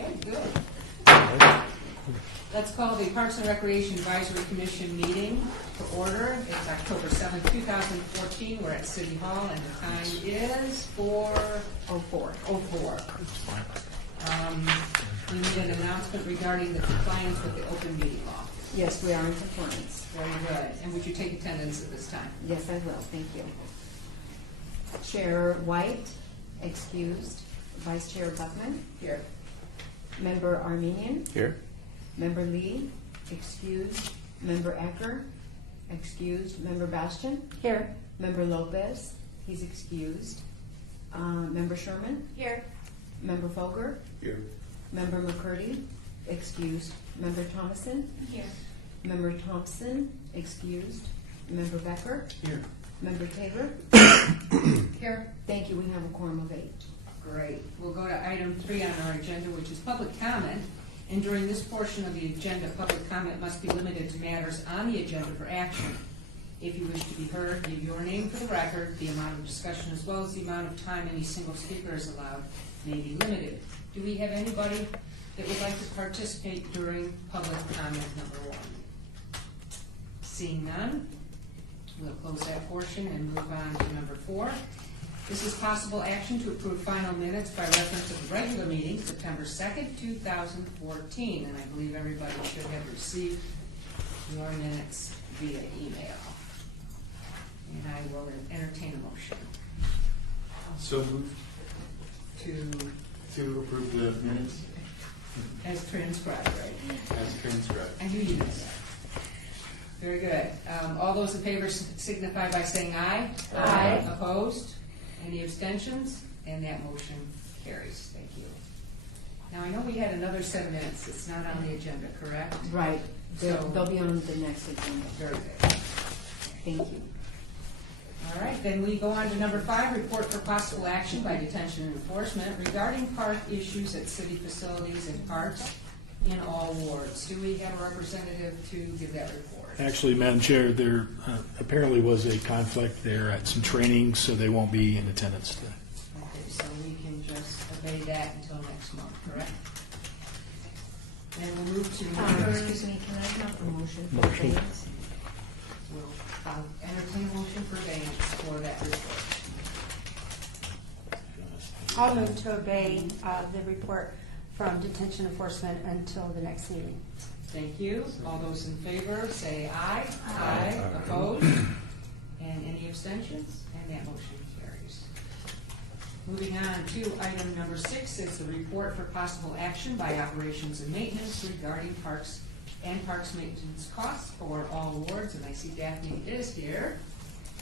Okay, good. Let's call the Parks and Recreation Advisory Commission meeting to order. It's October 7th, 2014. We're at City Hall, and the time is 4:04. We need an announcement regarding the compliance with the open meeting law. Yes, we are in compliance. Very good. And would you take attendance at this time? Yes, I will. Thank you. Chair White, excused. Vice Chair Buckman. Here. Member Armenian. Here. Member Lee, excused. Member Ecker, excused. Member Bastian. Here. Member Lopez, he's excused. Member Sherman. Here. Member Folger. Here. Member McCurdy, excused. Member Thomason. Here. Member Thompson, excused. Member Becker. Here. Member Taylor. Here. Thank you. We have a quorum of 8. Great. We'll go to item 3 on our agenda, which is public comment. And during this portion of the agenda, public comment must be limited to matters on the agenda for action. If you wish to be heard, give your name for the record. The amount of discussion as well as the amount of time any single speaker is allowed may be limited. Do we have anybody that would like to participate during public comment number 1? Seeing none, we'll close that portion and move on to number 4. This is possible action to approve final minutes by reference to the regular meeting, September 2nd, 2014. And I believe everybody should have received your minutes via email. And I will entertain a motion So moved to approve the minutes as transcribed, right? as transcribed. I knew you did that. Very good. All those in favor signify by saying aye. Aye. Opposed? Any abstentions? And that motion carries. Thank you. Now, I know we had another 7 minutes. It's not on the agenda, correct? Right. They'll So- be on the next agenda. Very good. Thank you. All right, then we go on to number 5, report for possible action by detention and enforcement regarding park issues at city facilities and parks in all wards. Do we have a representative to give that report? Actually, Madam Chair, there apparently was a conflict there at some training, so they won't be in attendance today. Okay, so we can just obey that until next month, correct? And we'll move to Excuse me, can I have a motion for Motion. abeyance? We'll entertain a motion for abeyance for that report. I'll move to obey the report from detention enforcement until the next meeting. Thank you. All those in favor, say aye. Aye. Opposed? And any abstentions? And that motion carries. Moving on to item number 6 is the report for possible action by operations and maintenance regarding parks and parks maintenance costs for all wards. And I see Daphne is here.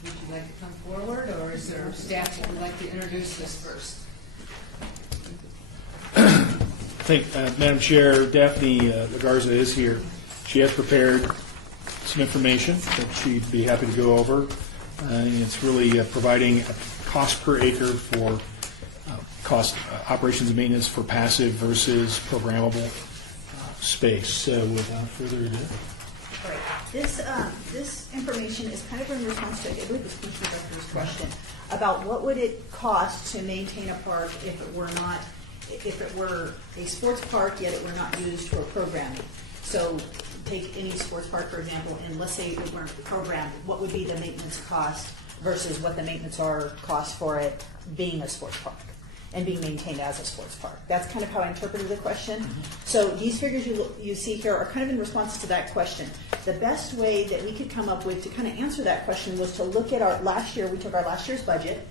Would you like to come forward, or is there staff that would like to introduce this first? Madam Chair, Daphne Lagarza is here. She has prepared some information that she'd be happy to go over. And it's really providing a cost per acre for operations and maintenance for passive versus programmable space. So without further ado. Right. This information is kind of in response to, I believe, the speech director's question about what would it cost to maintain a park if it were a sports park, yet it were not used for programming. So take any sports park, for example, and let's say it weren't programmed, what would be the maintenance cost versus what the maintenance cost for it being a sports park and being maintained as a sports park? That's kind of how I interpreted the question. So these figures you see here are kind of in response to that question. The best way that we could come up with to kind of answer that question was to look at we took our last year's budget,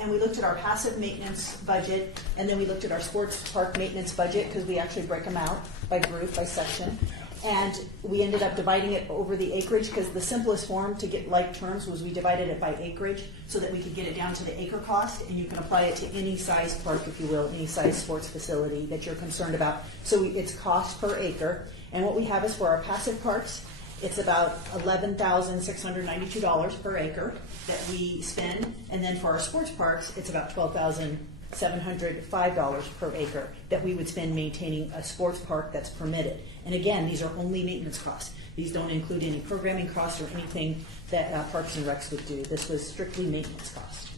and we looked at our passive maintenance budget, and then we looked at our sports park maintenance budget, because we actually break them out by group, by section. And we ended up dividing it over the acreage, because the simplest form to get like terms was we divided it by acreage so that we could get it down to the acre cost, and you can apply it to any size park, if you will, any size sports facility that you're concerned about. So it's cost per acre. And what we have is for our passive parks, it's about $11,692 per acre that we spend. And then for our sports parks, it's about $12,705 per acre that we would spend maintaining a sports park that's permitted. And again, these are only maintenance costs. These don't include any programming costs or anything that Parks and Recs would do. This was strictly maintenance cost.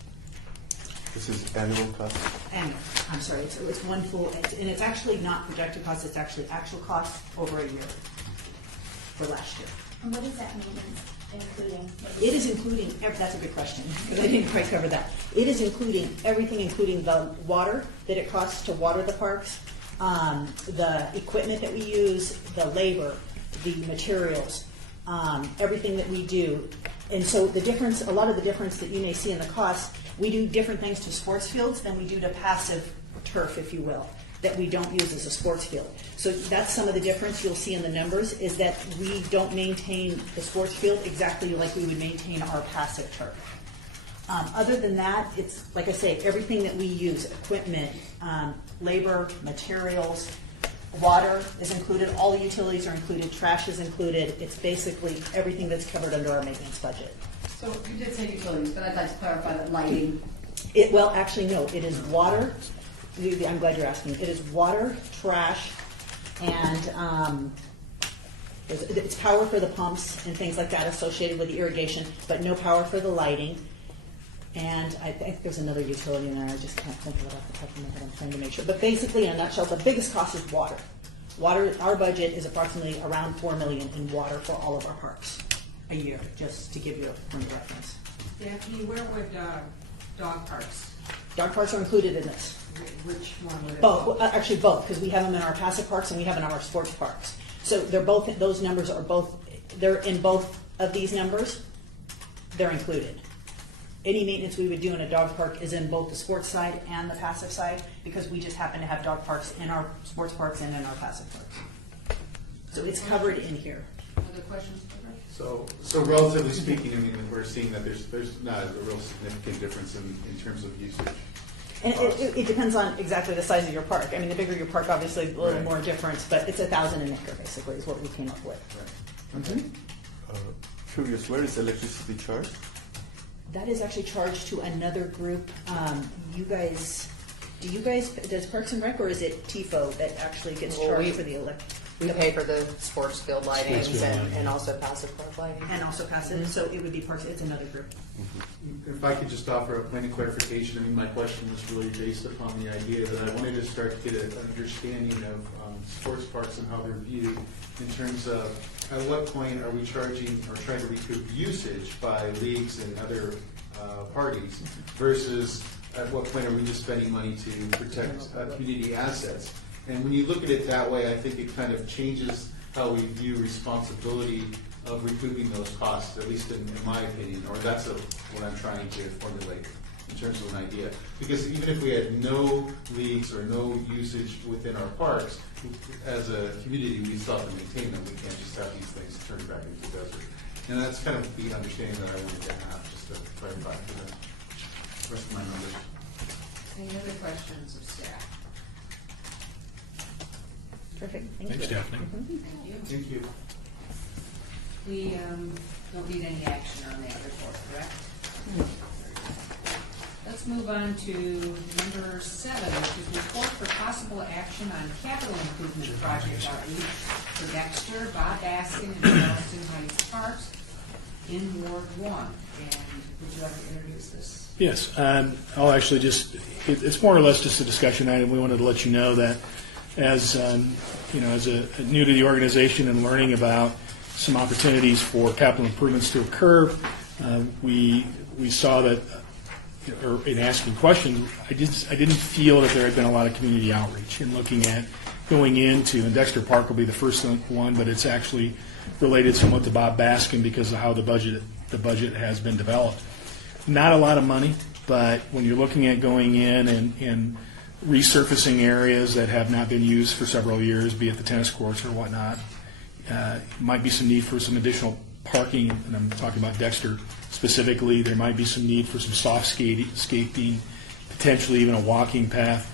This is annual cost? Annual, I'm sorry, it's one full, and it's actually not projected cost, it's actually actual cost over a year for last year. And what is that maintenance including? It is including, that's a good question, because I didn't quite cover that. It is including everything, including the water that it costs to water the parks, the equipment that we use, the labor, the materials, everything that we do. And so the difference, a lot of the difference that you may see in the cost, we do different things to sports fields than we do to passive turf, if you will, that we don't use as a sports field. So that's some of the difference you'll see in the numbers, is that we don't maintain the sports field exactly like we would maintain our passive turf. Other than that, it's, like I say, everything that we use, equipment, labor, materials, water is included, all the utilities are included, trash is included. It's basically everything that's covered under our maintenance budget. So you did say utilities, but I'd like to clarify that lighting. Well, actually, no, it is water. I'm glad you're asking. It is water, trash, and it's power for the pumps and things like that associated with the irrigation, but no power for the lighting. And I think there's another utility in there. I just can't think of it off the top of my head. I'm trying to make sure. But basically, in a nutshell, the biggest cost is water. Water. Our budget is approximately around $4 million in water for all of our parks a year, just to give you a point of reference. Daphne, where would dog parks, Dog parks are included in this. which one would it? Both, actually both, because we have them in our passive parks and we have them in our sports parks. So they're both, those numbers are both, they're in both of these numbers, they're included. Any maintenance we would do in a dog park is in both the sports side and the passive side, because we just happen to have dog parks in our sports parks and in our passive parks. So it's covered in here. Other questions? So relatively speaking, I mean, we're seeing that there's not a real significant difference in terms of usage. And it depends on exactly the size of your park. I mean, the bigger your park, obviously, a little Right. more difference, but it's 1,000 an acre, basically, is what we came up with. Right. Curious, where is electricity charged? That is actually charged to another group. Does Parks and Rec, or is it TIFO that actually gets Well, charged we- for the elect? We pay for the sports field lightings Sports field lighting. and also passive park lighting. And also passive, so it would be Parks, it's another group. If I could just offer a point of clarification, I mean, my question was really based upon the idea that I wanted to start to get an understanding of sports parks and how they're viewed in terms of at what point are we charging or trying to recoup usage by leagues and other parties versus at what point are we just spending money to protect community assets? And when you look at it that way, I think it kind of changes how we view responsibility of recouping those costs, at least in my opinion, or that's what I'm trying to formulate in terms of an idea. Because even if we had no leagues or no usage within our parks, as a community, we still have to maintain them. We can't just have these things turned back into the desert. And that's kind of the understanding that I wanted to have, just to clarify for the rest of my numbers. Any other questions of staff? Terrific, thank you. Thanks, Daphne. Thank you. Thank you. We don't need any action on that report, correct? Let's move on to number 7, which is report for possible action on capital improvement project outreach for Dexter, Bob Baskin, and Charleston Heights Parks in Ward 1. And would you like to introduce this? Yes, I'll actually it's more or less just a discussion item. We wanted to let you know that as as a new to the organization and learning about some opportunities for capital improvements to occur, we saw that, or in asking questions, I didn't feel that there had been a lot of community outreach in looking at going into, and Dexter Park will be the first one, but it's actually related somewhat to Bob Baskin because of how the budget has been developed. Not a lot of money, but when you're looking at going in and resurfacing areas that have not been used for several years, be it the tennis courts or whatnot, might be some need for some additional parking, and I'm talking about Dexter specifically. There might be some need for some soft skating, potentially even a walking path.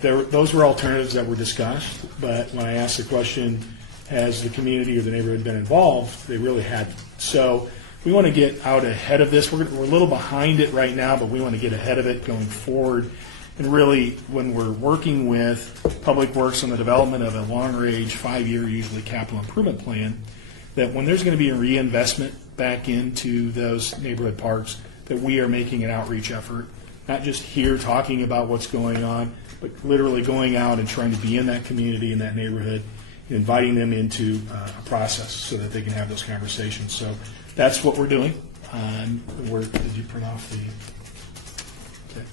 Those were alternatives that were discussed, but when I asked the question, has the community or the neighborhood been involved, they really hadn't. So we want to get out ahead of this. We're a little behind it right now, but we want to get ahead of it going forward. And really, when we're working with Public Works on the development of a long-range, 5-year, usually capital improvement plan, that when there's going to be a reinvestment back into those neighborhood parks, that we are making an outreach effort not just here talking about what's going on, but literally going out and trying to be in that community, in that neighborhood, inviting them into a process so that they can have those conversations. So that's what we're doing. Did you print off the? Okay.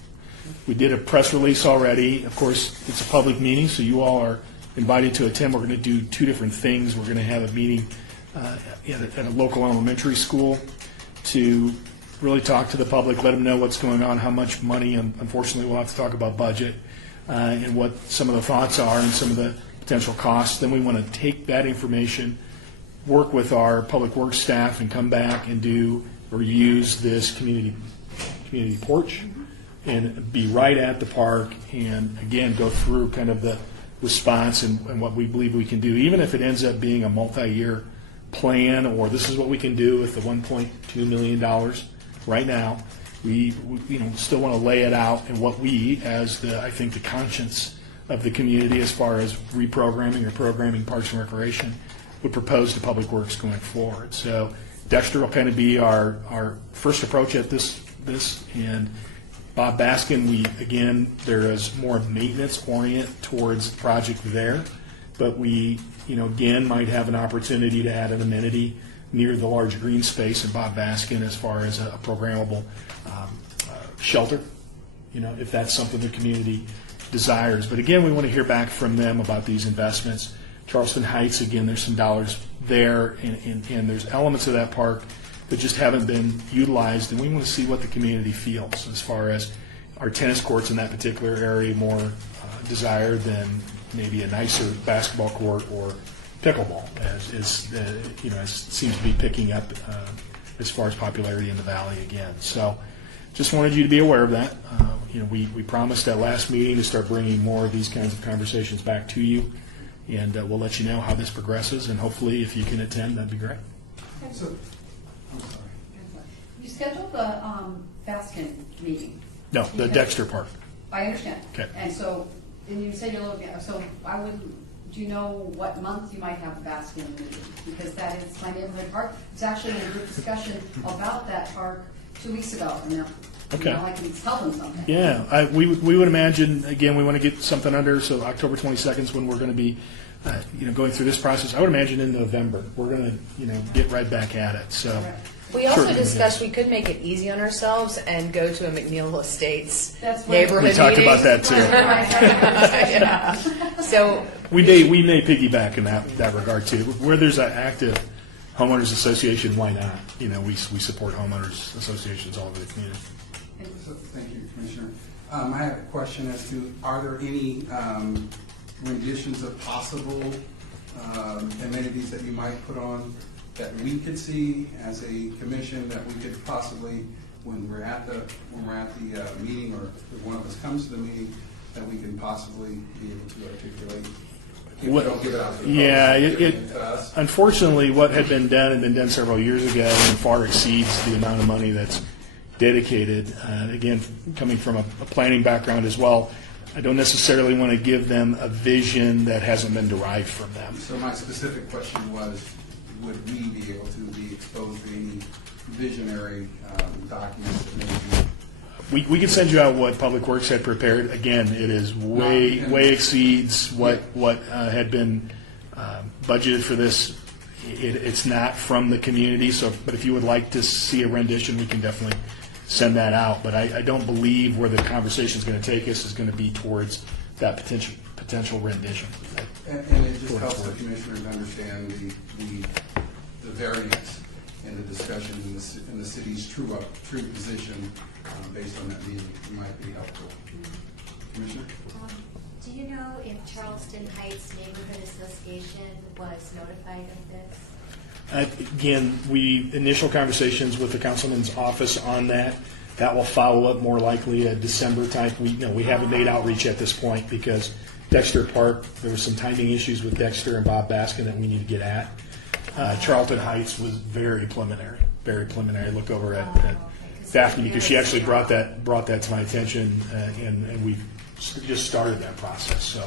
We did a press release already. Of course, it's a public meeting, so you all are invited to attend. We're going to do two different things. We're going to have a meeting at a local elementary school to really talk to the public, let them know what's going on, how much money. Unfortunately, we'll have to talk about budget and what some of the thoughts are and some of the potential costs. Then we want to take that information, work with our public works staff, and come back and do or use this community porch and be right at the park and, again, go through kind of the response and what we believe we can do, even if it ends up being a multi-year plan, or this is what we can do with the $1.2 million right now. We still want to lay it out and what we, as I think the conscience of the community as far as reprogramming or programming Parks and Recreation, would propose to Public Works going forward. So Dexter will kind of be our first approach at this, and Bob Baskin, there is more maintenance orient towards the project there, but we, again, might have an opportunity to add an amenity near the large green space in Bob Baskin as far as a programmable shelter, if that's something the community desires. But again, we want to hear back from them about these investments. Charleston Heights, again, there's some dollars there, and there's elements of that park that just haven't been utilized, and we want to see what the community feels as far as our tennis courts in that particular area more desired than maybe a nicer basketball court or pickleball, as seems to be picking up as far as popularity in the valley again. So just wanted you to be aware of that. We promised at last meeting to start bringing more of these kinds of conversations back to you, and we'll let you know how this progresses, and hopefully if you can attend, that'd be great. So, I'm sorry. You scheduled the Baskin meeting. No, the Dexter Park. I understand. Okay. And so, and you said you're looking at, so I would, do you know what month you might have the Baskin meeting? Because that is my neighborhood park. It's actually a group discussion about that park 2 weeks ago, and Okay. I can tell them something. Yeah, we would imagine, again, we want to get something under, so October 22nd is when we're going to be going through this process. I would imagine in November, we're going to get right back at it. So. Right. We also Sure. discussed we could make it easy on ourselves and go to a McNeil Estates That's what- neighborhood We talked meeting. about that too. Yeah. So We may piggyback in that regard too. Where there's an active homeowners association, why not? We support homeowners associations all over the community. So, Thank you, Commissioner. I have a question as to, are there any renditions of possible amenities that you might put on that we could see as a commission, that we could possibly, when we're at the meeting, or if one of us comes to the meeting, that we can possibly be able to articulate? If we don't give it out to the public, Yeah, give it to us. unfortunately, what had been done several years ago and far exceeds the amount of money that's dedicated. Again, coming from a planning background as well, I don't necessarily want to give them a vision that hasn't been derived from them. So my specific question was, would we be able to be exposed to any visionary documents that maybe? We can send you out what Public Works had prepared. Again, it is way exceeds what had been budgeted for this. It's not from the community, but if you would like to see a rendition, we can definitely send that out. But I don't believe where the conversation is going to take us is going to be towards that potential rendition. And it just helps the commissioners understand the variance in the discussion in the city's true position based on that meeting. It might be helpful. Commissioner? Do you know if Charleston Heights Neighborhood Association was notified of this? Again, initial conversations with the councilman's office on that. That will follow up more likely a December type. We haven't made outreach at this point because Dexter Park, there were some timing issues with Dexter and Bob Baskin that we need to get at. Charlton Heights was very preliminary. Look over at Daphne because she actually brought that to my attention, and we've just started that process. So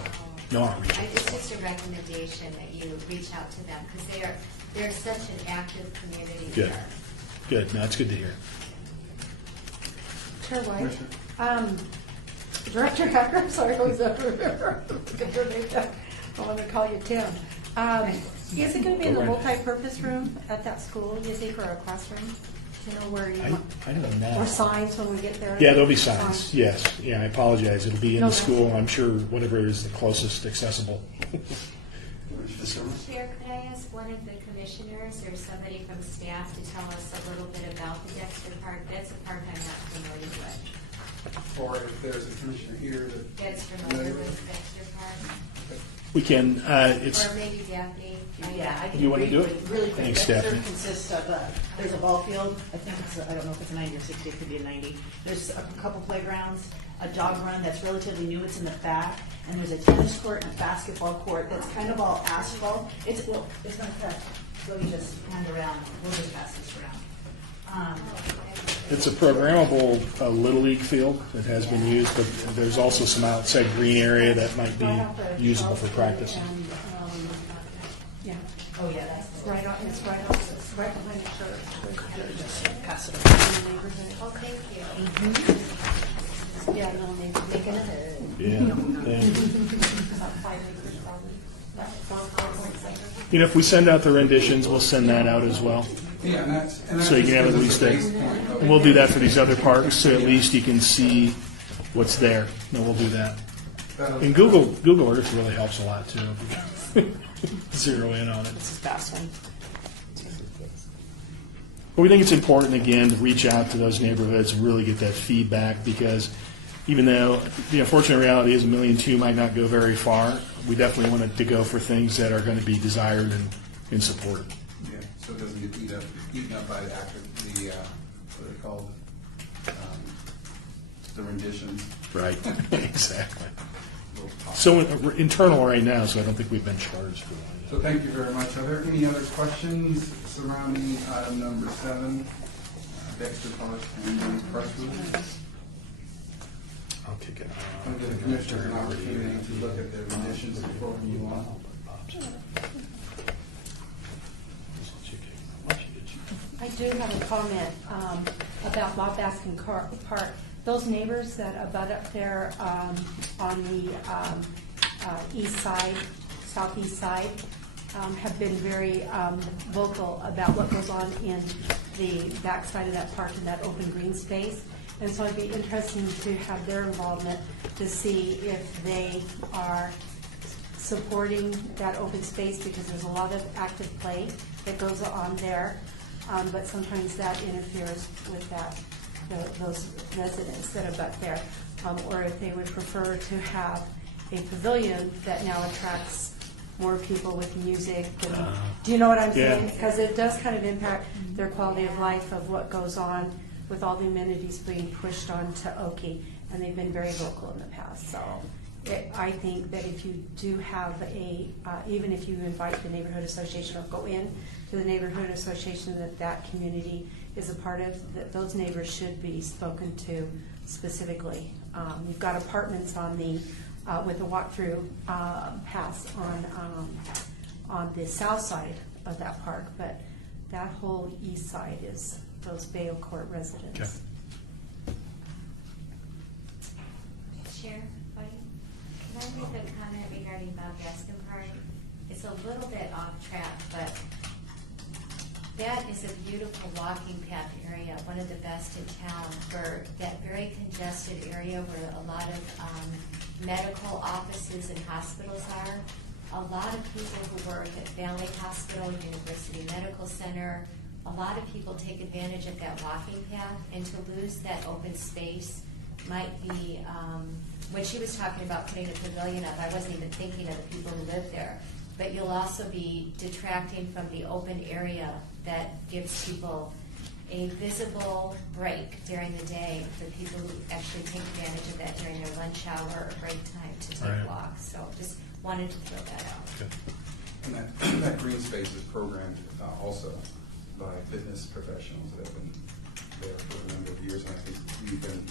no outreach. It's just a recommendation that you reach out to them because they're such an active community Good. there. Good. No, it's good to hear. Chair White, Director Hacker, sorry, I always have to remember. Get your name down. I want to call you Tim. Is it going to be in the multi-purpose room at that school, you think, or a classroom? You know, where you, I don't know. or signs when we get there? Yeah, there'll be signs, yes. Yeah, I apologize. It'll be in No, the that's school. okay. I'm sure whatever is the closest accessible. Chair, could I ask one of the commissioners or somebody from staff to tell us a little bit about the Dexter Park? That's a park I'm not familiar with. Or if there's a commissioner here That's familiar with Dexter Park? We can, it's, Or maybe Daphne? Yeah, I can. You wanna do it? Really quick. Thanks, Dexter Stephanie. consists of, there's a ball field, I think it's, I don't know if it's a 90 or 60, it could be a 90. There's a couple playgrounds, a dog run that's relatively new, it's in the back, and there's a tennis court and a basketball court that's kind of all asphalt. It's not cut, so you just hand around, we'll just pass this around. it's a programmable Little League field that has been used, but there's also some outside green area that might be usable for practice. And, yeah, Oh, yeah, that's it's right on, it's right behind the church. just pass it around. Oh, thank you. Yeah, no, maybe. Yeah. About 5 acres probably. About 4.7. You know, if we send out the renditions, we'll send that out as well. Yeah, and that's So you can have at just least as a, base point of and we'll do that for these other parks, so at least you can see what's there. No, we'll do that. And Google Earth really helps a lot too. Zero in on it. This is fast one. But we think it's important, again, to reach out to those neighborhoods and really get that feedback, because even though the unfortunate reality is 1.2 million might not go very far, we definitely want it to go for things that are going to be desired and supported. Yeah, so it doesn't get eaten up by the active, the, what are they called? The renditions. Right. Exactly. Little pop. So we're internal right now, so I don't think we've been charged for that. So thank you very much. Are there any other questions surrounding item number 7, Dexter Park and the press release? I'll kick it I'll give the commissioners an opportunity to look at the renditions before we move on. I do have a comment about Bob Baskin Park. Those neighbors that abut up there on the east side, southeast side, have been very vocal about what goes on in the backside of that park in that open green space. And so it'd be interesting to have their involvement to see if they are supporting that open space, because there's a lot of active play that goes on there. But sometimes that interferes with those residents that abut there. Or if they would prefer to have a pavilion that now attracts more people with music. And, do you know what I'm saying? Yeah. Because it does kind of impact their quality of life of what goes on with all the amenities being pushed onto Oki. And they've been very vocal in the past. So I think that if you do have even if you invite the neighborhood association or go in to the neighborhood association that community is a part of, that those neighbors should be spoken to specifically. You've got apartments on the with a walk-through pass on the south side of that park, but that whole east side is those Bayo Court residents. Okay. Chair, can I make a comment regarding Bob Baskin Park? It's a little bit off track, but that is a beautiful walking path area, one of the best in town for that very congested area where a lot of medical offices and hospitals are. A lot of people who work at Valley Hospital, University Medical Center, a lot of people take advantage of that walking path, and to lose that open space might be, when she was talking about putting a pavilion up, I wasn't even thinking of the people who live there. But you'll also be detracting from the open area that gives people a visible break during the day for people who actually take advantage of that during their lunch hour or break time to take Right. walks. So just wanted to throw that out. Okay. And that green space is programmed also by fitness professionals that have been there for a number of years. And I think you've been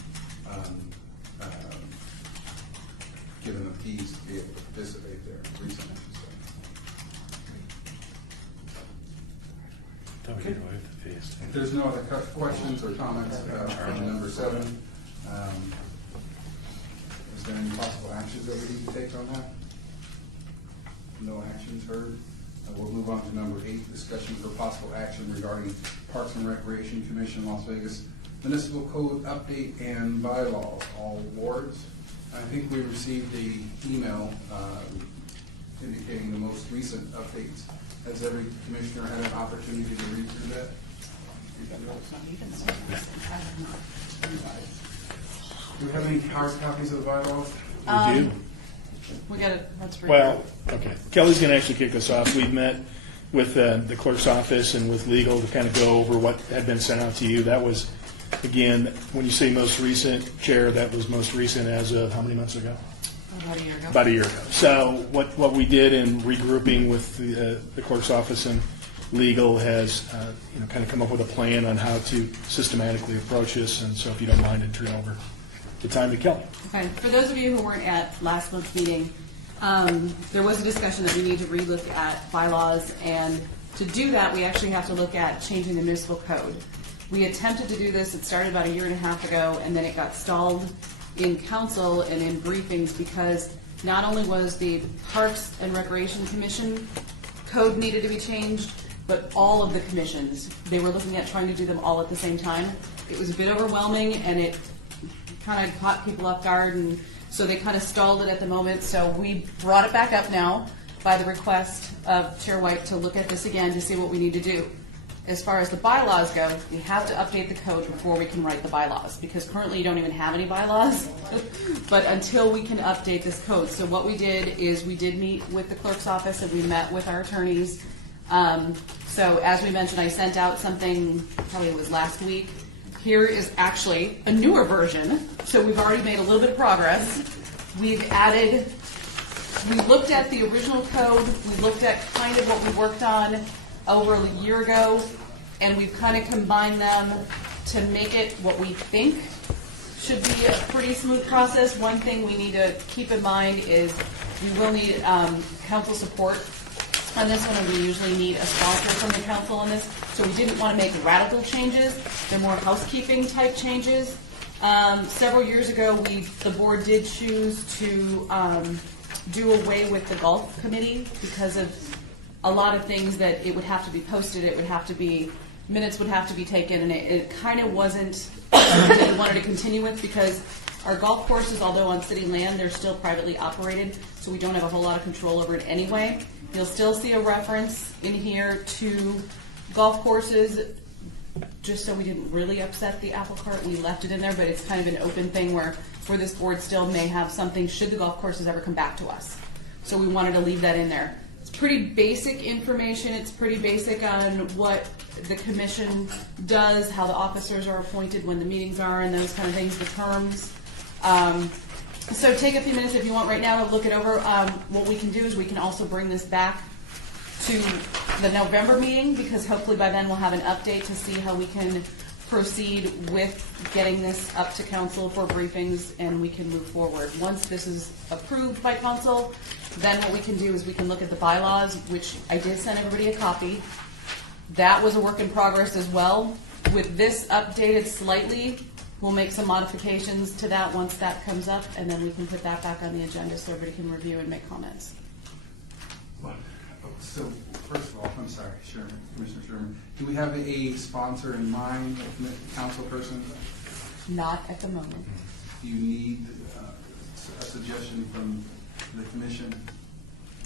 given them fees to be able to participate there recently. Don't get away with the fees. If there's no other questions or comments about item number 7, Is there any possible actions that we need to take on that? No actions heard. We'll move on to number 8, discussion for possible action regarding Parks and Recreation Commission Las Vegas Municipal Code Update and Bylaws, all wards. I think we received the email indicating the most recent updates. Has every commissioner had an opportunity to read through that? Do we have any hard copies of the bylaws? We do. We got it, let's read. Well, okay. Kelly's going to actually kick us off. We've met with the clerk's office and with legal to kind of go over what had been sent out to you. That was, again, when you say most recent, Chair, that was most recent as of how many months ago? About a year ago. About a year ago. So what we did in regrouping with the clerk's office and legal has kind of come up with a plan on how to systematically approach this. And so if you don't mind, I'd turn over the time to Kelly. Okay. For those of you who weren't at last month's meeting, there was a discussion that we need to relook at bylaws, and to do that, we actually have to look at changing the municipal code. We attempted to do this. It started about a year and a half ago, and then it got stalled in council and in briefings because not only was the Parks and Recreation Commission code needed to be changed, but all of the commissions. They were looking at trying to do them all at the same time. It was a bit overwhelming, and it kind of caught people off guard, and so they kind of stalled it at the moment. So we brought it back up now by the request of Chair White to look at this again to see what we need to do. As far as the bylaws go, we have to update the code before we can write the bylaws, because currently you don't even have any bylaws, but until we can update this code. So what we did is we did meet with the clerk's office and we met with our attorneys. So as we mentioned, I sent out something, probably it was last week. Here is actually a newer version. So we've already made a little bit of progress. We looked at the original code. We looked at kind of what we worked on over a year ago, and we've kind of combined them to make it what we think should be a pretty smooth process. One thing we need to keep in mind is we will need council support on this one, and we usually need a sponsor from the council on this. So we didn't want to make radical changes. They're more housekeeping type changes. Several years ago, the board did choose to do away with the golf committee because of a lot of things that it would have to be posted, it would have to be, minutes would have to be taken, and it kind of wasn't something that we wanted to continue with because our golf courses, although on city land, they're still privately operated, so we don't have a whole lot of control over it anyway. You'll still see a reference in here to golf courses, just so we didn't really upset the apple cart. We left it in there, but it's kind of an open thing where this board still may have something should the golf courses ever come back to us. So we wanted to leave that in there. It's pretty basic information. It's pretty basic on what the commission does, how the officers are appointed, when the meetings are, and those kind of things, the terms. So take a few minutes if you want right now to look it over. What we can do is we can also bring this back to the November meeting, because hopefully by then we'll have an update to see how we can proceed with getting this up to council for briefings, and we can move forward. Once this is approved by council, then what we can do is we can look at the bylaws, which I did send everybody a copy. That was a work in progress as well. With this updated slightly, we'll make some modifications to that once that comes up, and then we can put that back on the agenda so everybody can review and make comments. So, first of all, I'm sorry, Commissioner Sherman, do we have a sponsor in mind, a council person? Not at the moment. Do you need a suggestion from the commission,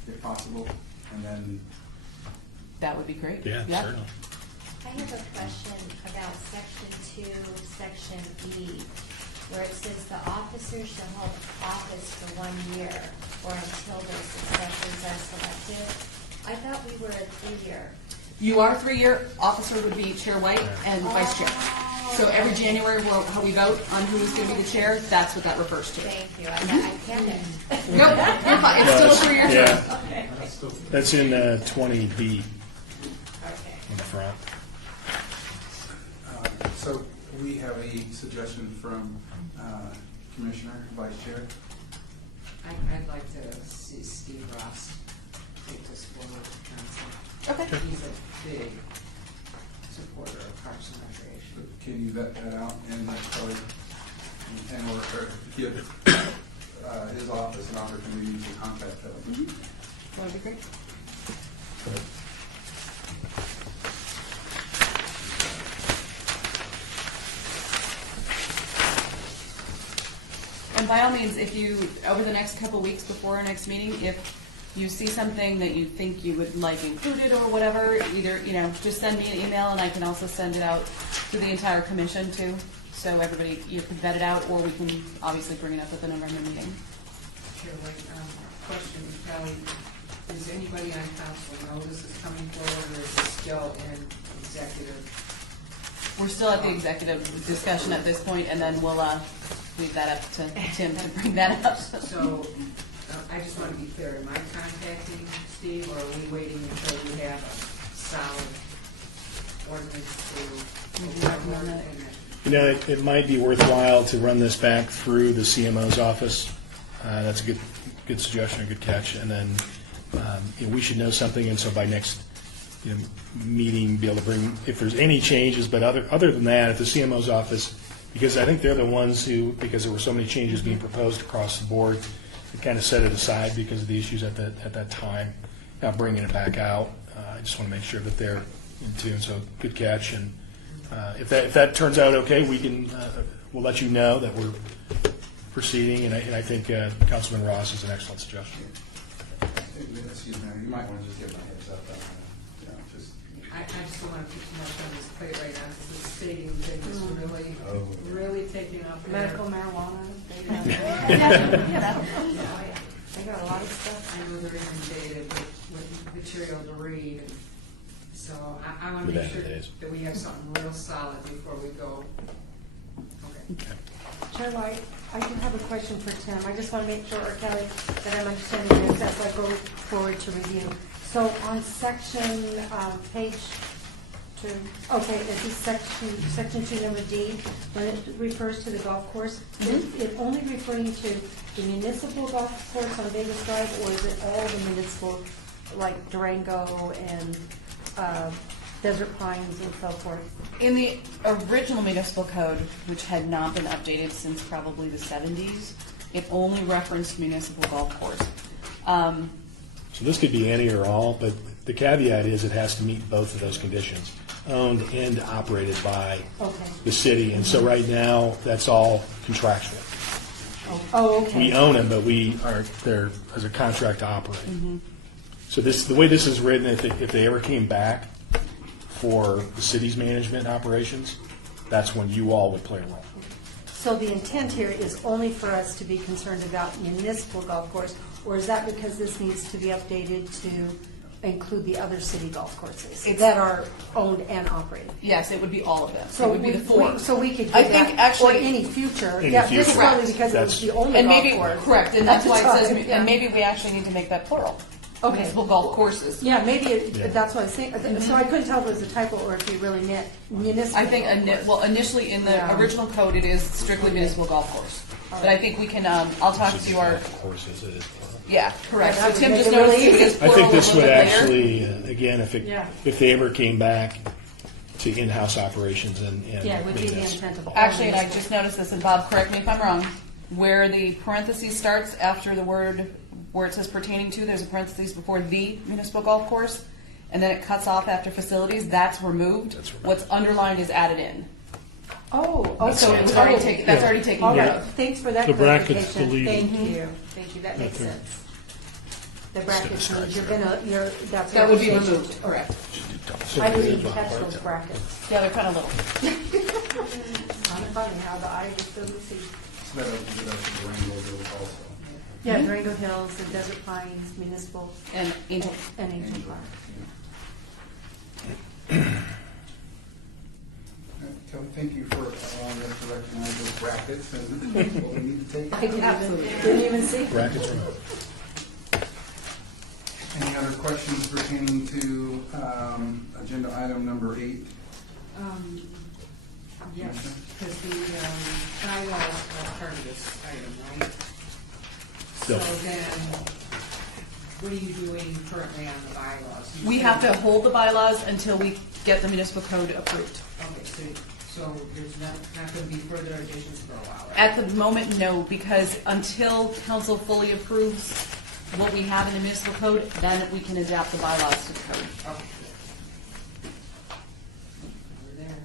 if possible, and then? That would be great. Yeah, Yep. certainly. I have a question about section 2, section E, where it says the officer shall hold office for 1 year or until their successors are selected. I thought we were a 3-year. You are 3-year. Officer would be Chair White and Vice Chair. So every January, how we vote on who is going to be the chair, that's what that refers to. Thank you. I panicked. Nope, you're fine. It's still a 3-year term. Yeah. Okay. That's in 20B Okay. in the front. So we have a suggestion from Commissioner, Vice Chair. I'd like to see Steve Ross take this forward to council. Okay. He's a big supporter of Parks and Recreation. Can you vet that out and let Kelly and or give his office an opportunity to contact them. That'd be great. And by all means, if you, over the next couple weeks before our next meeting, if you see something that you think you would like included or whatever, either, just send me an email and I can also send it out to the entire commission too. So everybody, you can vet it out, or we can obviously bring it up at the November meeting. Sure, question, Kelly, does anybody on council know this is coming forward, or is it still in executive? We're still at the executive discussion at this point, and then we'll leave that up to Tim to bring that up. So, I just want to be clear, am I contacting Steve, or are we waiting until we have a solid ordinance to? It might be worthwhile to run this back through the CMO's office. That's a good suggestion, a good catch. And then we should know something, and so by next meeting, be able to bring, if there's any changes. But other than that, at the CMO's office, because I think they're the ones who, because there were so many changes being proposed across the board, they kind of set it aside because of the issues at that time. Now bringing it back out, I just want to make sure that they're in tune. So good catch. And if that turns out okay, we'll let you know that we're proceeding. And I think Councilman Ross is an excellent suggestion. Excuse me, you might want to just give my heads up. I just don't want to put too much on this plate right now, because the stadium thing is really taking off. Medical marijuana. They got a lot of stuff. I know they're inundated with material to read. So I want to make sure that we have something real solid before we go. Okay. Chair White, I do have a question for Tim. I just want to make sure, or Kelly, that I'm understanding this as I go forward to review. So on section, page 2, okay, is this section 2, number D, when it refers to the golf course, is it only referring to the municipal golf course on Vegas Drive, or is it all the municipal, like Durango and Desert Pines and so forth? In the original municipal code, which had not been updated since probably the 70s, it only referenced municipal golf course. So this could be any or all, but the caveat is it has to meet both of those conditions, owned and operated by the city. And so right now, that's all contractual. Oh, okay. We own them, but we aren't there as a contract to operate. So the way this is written, if they ever came back for the city's management and operations, that's when you all would play a role. So the intent here is only for us to be concerned about municipal golf course, or is that because this needs to be updated to include the other city golf courses that are owned and operated? Yes, it would be all of them. So it would be the 4. So we could do I that, think actually, or any future. Any This is future. probably because it was the only and golf maybe course. correct, and that's at why the it says, time, yeah. and maybe we actually need to make that plural. Okay. Municipal golf courses. Yeah, maybe that's what I was thinking. So I couldn't tell if it was a typo or if you really meant municipal. I think, golf course. initially in the original code, it is strictly municipal golf course. But I think we can, I'll talk to our, Courses, it is. yeah, correct. Yeah, So Tim make just it really noticed it easy. is I plural think a this little would bit later. actually, again, Yeah. if they ever came back to in-house operations and Yeah, it would be made the this. intent of all. Actually, and I municipal. just noticed this, and Bob, correct me if I'm wrong, where the parentheses starts after the word, where it says pertaining to, there's a parentheses before the municipal golf course, and then it cuts off after facilities, that's removed. That's removed. What's underlined is added in. Oh, So okay. it's already taken, that's already taken All care right, of. thanks for that The brackets clarification. deleted. Thank you, that makes Okay. sense. The brackets, Instead of means that's. That would be what you're removed, correct. I didn't even catch those brackets. Yeah, they're kind of little. Kind of funny how the eye just doesn't see. So that opens it up to Durango Hills also. Yeah, Durango Hills, the Desert Pines, Municipal, And Angel. and Angel Park. Kelly, thank you for allowing us to recognize those brackets and what we need to take. I didn't even see. Brackets removed. Any other questions pertaining to agenda item number 8? Yes, because the bylaws are part of this item, right? So Yep. then, what are you doing currently on the bylaws? You We said- have to hold the bylaws until we get the municipal code approved. Okay, so So there's not going to be further additions for a while, right? At the moment, no, because until council fully approves what we have in the municipal code, then we can adapt the bylaws to the code. Okay. We're there.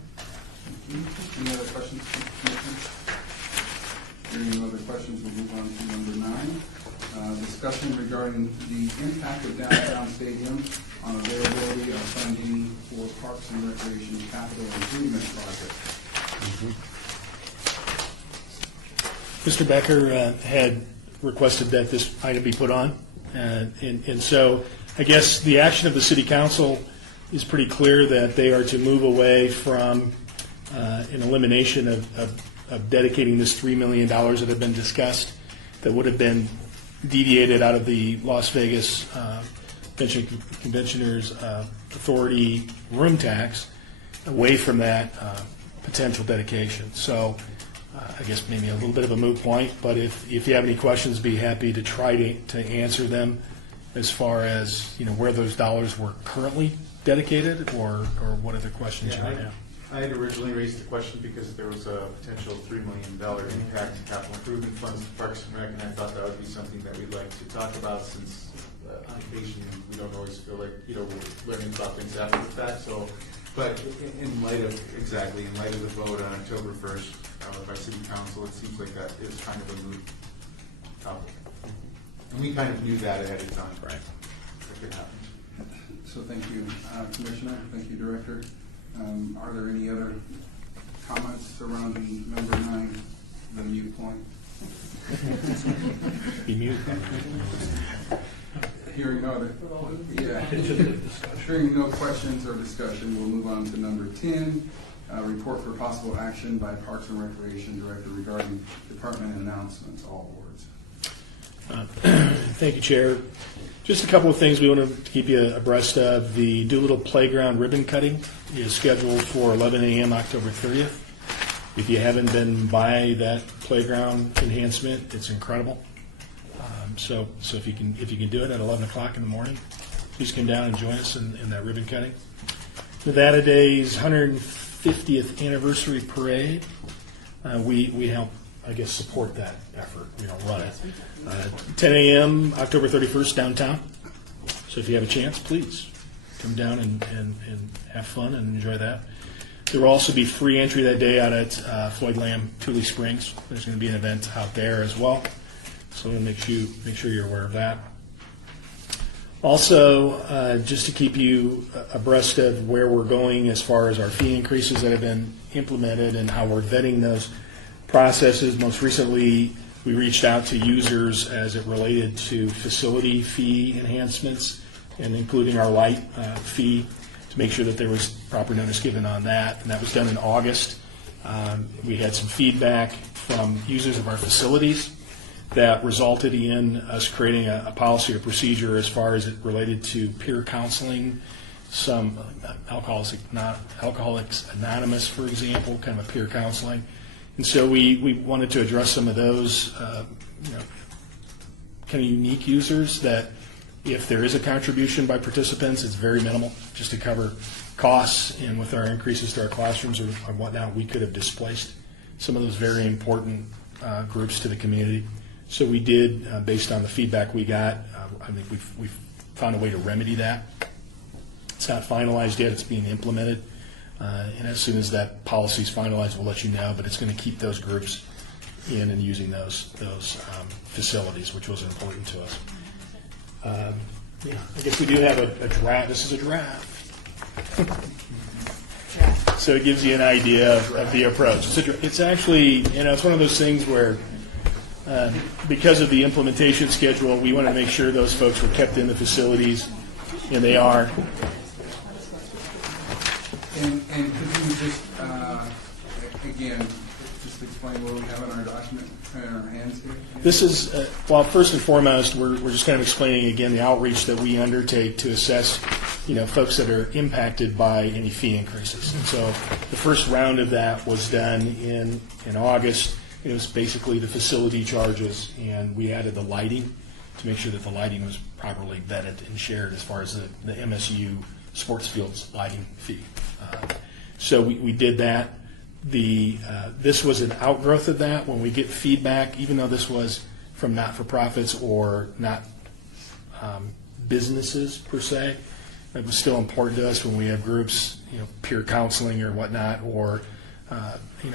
Any other questions from the commission? Hearing no other questions, we'll move on to number 9. Discussion regarding the impact of downtown stadium on availability of funding for Parks and Recreation capital improvement project. Mr. Becker had requested that this item be put on, and so I guess the action of the City Council is pretty clear that they are to move away from an elimination of dedicating this $3 million that had been discussed that would have been deviated out of the Las Vegas Conventioners Authority room tax away from that potential dedication. So I guess maybe a little bit of a moot point, but if you have any questions, be happy to try to answer them as far as where those dollars were currently dedicated or what other questions you might have. I had originally raised the question because there was a potential $3 million impact to capital improvement funds to Parks and Rec, and I thought that would be something that we'd like to talk about since on occasion we don't always feel like we're learning about things after the fact. So, but in light of the vote on October 1st by City Council, it seems like that is kind of a moot topic, and we kind of knew that ahead of time. Right. That could happen. So thank you, Commissioner. Thank you, Director. Are there any other comments surrounding number 9, the mute point? Be mute. Hearing no other, hearing no questions or discussion, we'll move on to number 10, report for possible action by Parks and Recreation Director regarding department announcements, all boards. Thank you, Chair. Just a couple of things we wanted to keep you abreast of. The Doolittle Playground ribbon cutting is scheduled for 11 a.m. October 30th. If you haven't been by that playground enhancement, it's incredible. So if you can do it at 11 o'clock in the morning, please come down and join us in that ribbon cutting. Nevada Day's 150th anniversary parade. We help, I guess, support that effort. We don't run it. 10 a.m. October 31st downtown. So if you have a chance, please come down and have fun and enjoy that. There will also be free entry that day out at Floyd Lamb, Tule Springs. There's going to be an event out there as well. So we'll make sure you're aware of that. Also, just to keep you abreast of where we're going as far as our fee increases that have been implemented and how we're vetting those processes. Most recently, we reached out to users as it related to facility fee enhancements and including our light fee to make sure that there was proper notice given on that. And that was done in August. We had some feedback from users of our facilities that resulted in us creating a policy or procedure as far as it related to peer counseling, some Alcoholics Anonymous, for example, kind of a peer counseling. And so we wanted to address some of those kind of unique users that if there is a contribution by participants, it's very minimal, just to cover costs, and with our increases to our classrooms or whatnot, we could have displaced some of those very important groups to the community. So we did, based on the feedback we got, I think we've found a way to remedy that. It's not finalized yet, it's being implemented. And as soon as that policy is finalized, we'll let you know, but it's going to keep those groups in and using those facilities, which was important to us. I guess we do have a draft. This is a draft. So it gives you an idea of the approach. It's actually, it's one of those things where because of the implementation schedule, we want to make sure those folks were kept in the facilities, and they are. And could you just, again, just explain what we have in our document, in our hands here? This is, well, first and foremost, we're just kind of explaining again the outreach that we undertake to assess, folks that are impacted by any fee increases. And so the first round of that was done in August. It was basically the facility charges, and we added the lighting to make sure that the lighting was properly vetted and shared as far as the MSU sports fields lighting fee. So we did that. this was an outgrowth of that. When we get feedback, even though this was from not-for-profits or not businesses per se, it was still important to us when we have groups, peer counseling or whatnot, or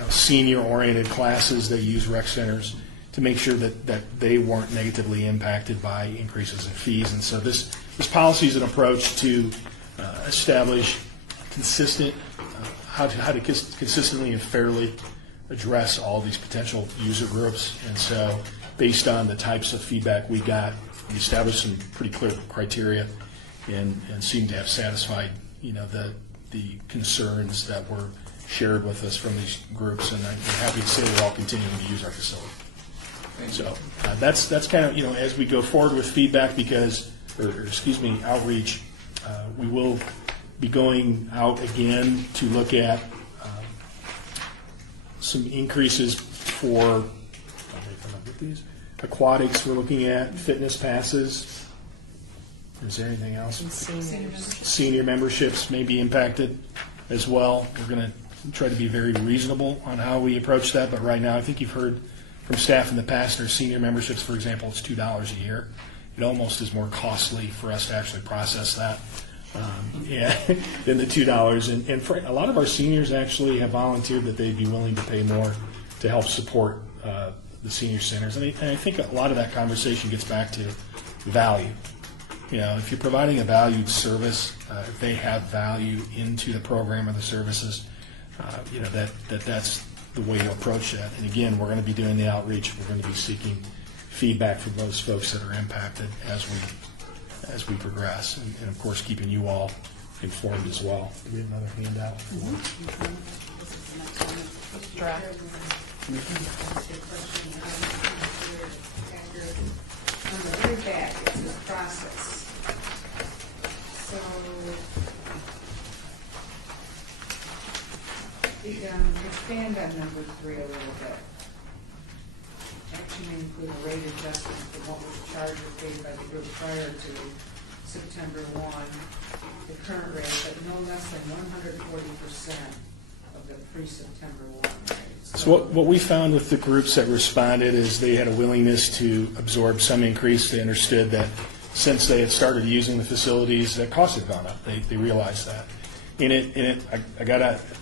senior-oriented classes that use rec centers, to make sure that they weren't negatively impacted by increases in fees. And so this policy is an approach to establish consistent, how to consistently and fairly address all these potential user groups. And so based on the types of feedback we got, we established some pretty clear criteria and seemed to have satisfied the concerns that were shared with us from these groups. And I'm happy to say they're all continuing to use our facility. So that's kind of, as we go forward with feedback, outreach, we will be going out again to look at some increases for aquatics. We're looking at fitness passes. Is there anything else? Senior memberships may be impacted as well. We're going to try to be very reasonable on how we approach that, but right now I think you've heard from staff in the past, their senior memberships, for example, it's $2 a year. It almost is more costly for us to actually process that than the $2. And for a lot of our seniors actually have volunteered that they'd be willing to pay more to help support the senior centers. And I think a lot of that conversation gets back to value. If you're providing a valued service, if they have value into the program or the services, that's the way to approach that. And again, we're going to be doing the outreach. We're going to be seeking feedback from those folks that are impacted as we progress, and of course keeping you all informed as well. We have another handout. On the very back, it says process. So expand on number 3 a little bit. Action may include a rate adjustment from what was charged or paid by the group prior to September 1, the current rate, but no less than 140% of the pre-September 1 rate. So what we found with the groups that responded is they had a willingness to absorb some increase. They understood that since they had started using the facilities, that costs had gone up. They realized that.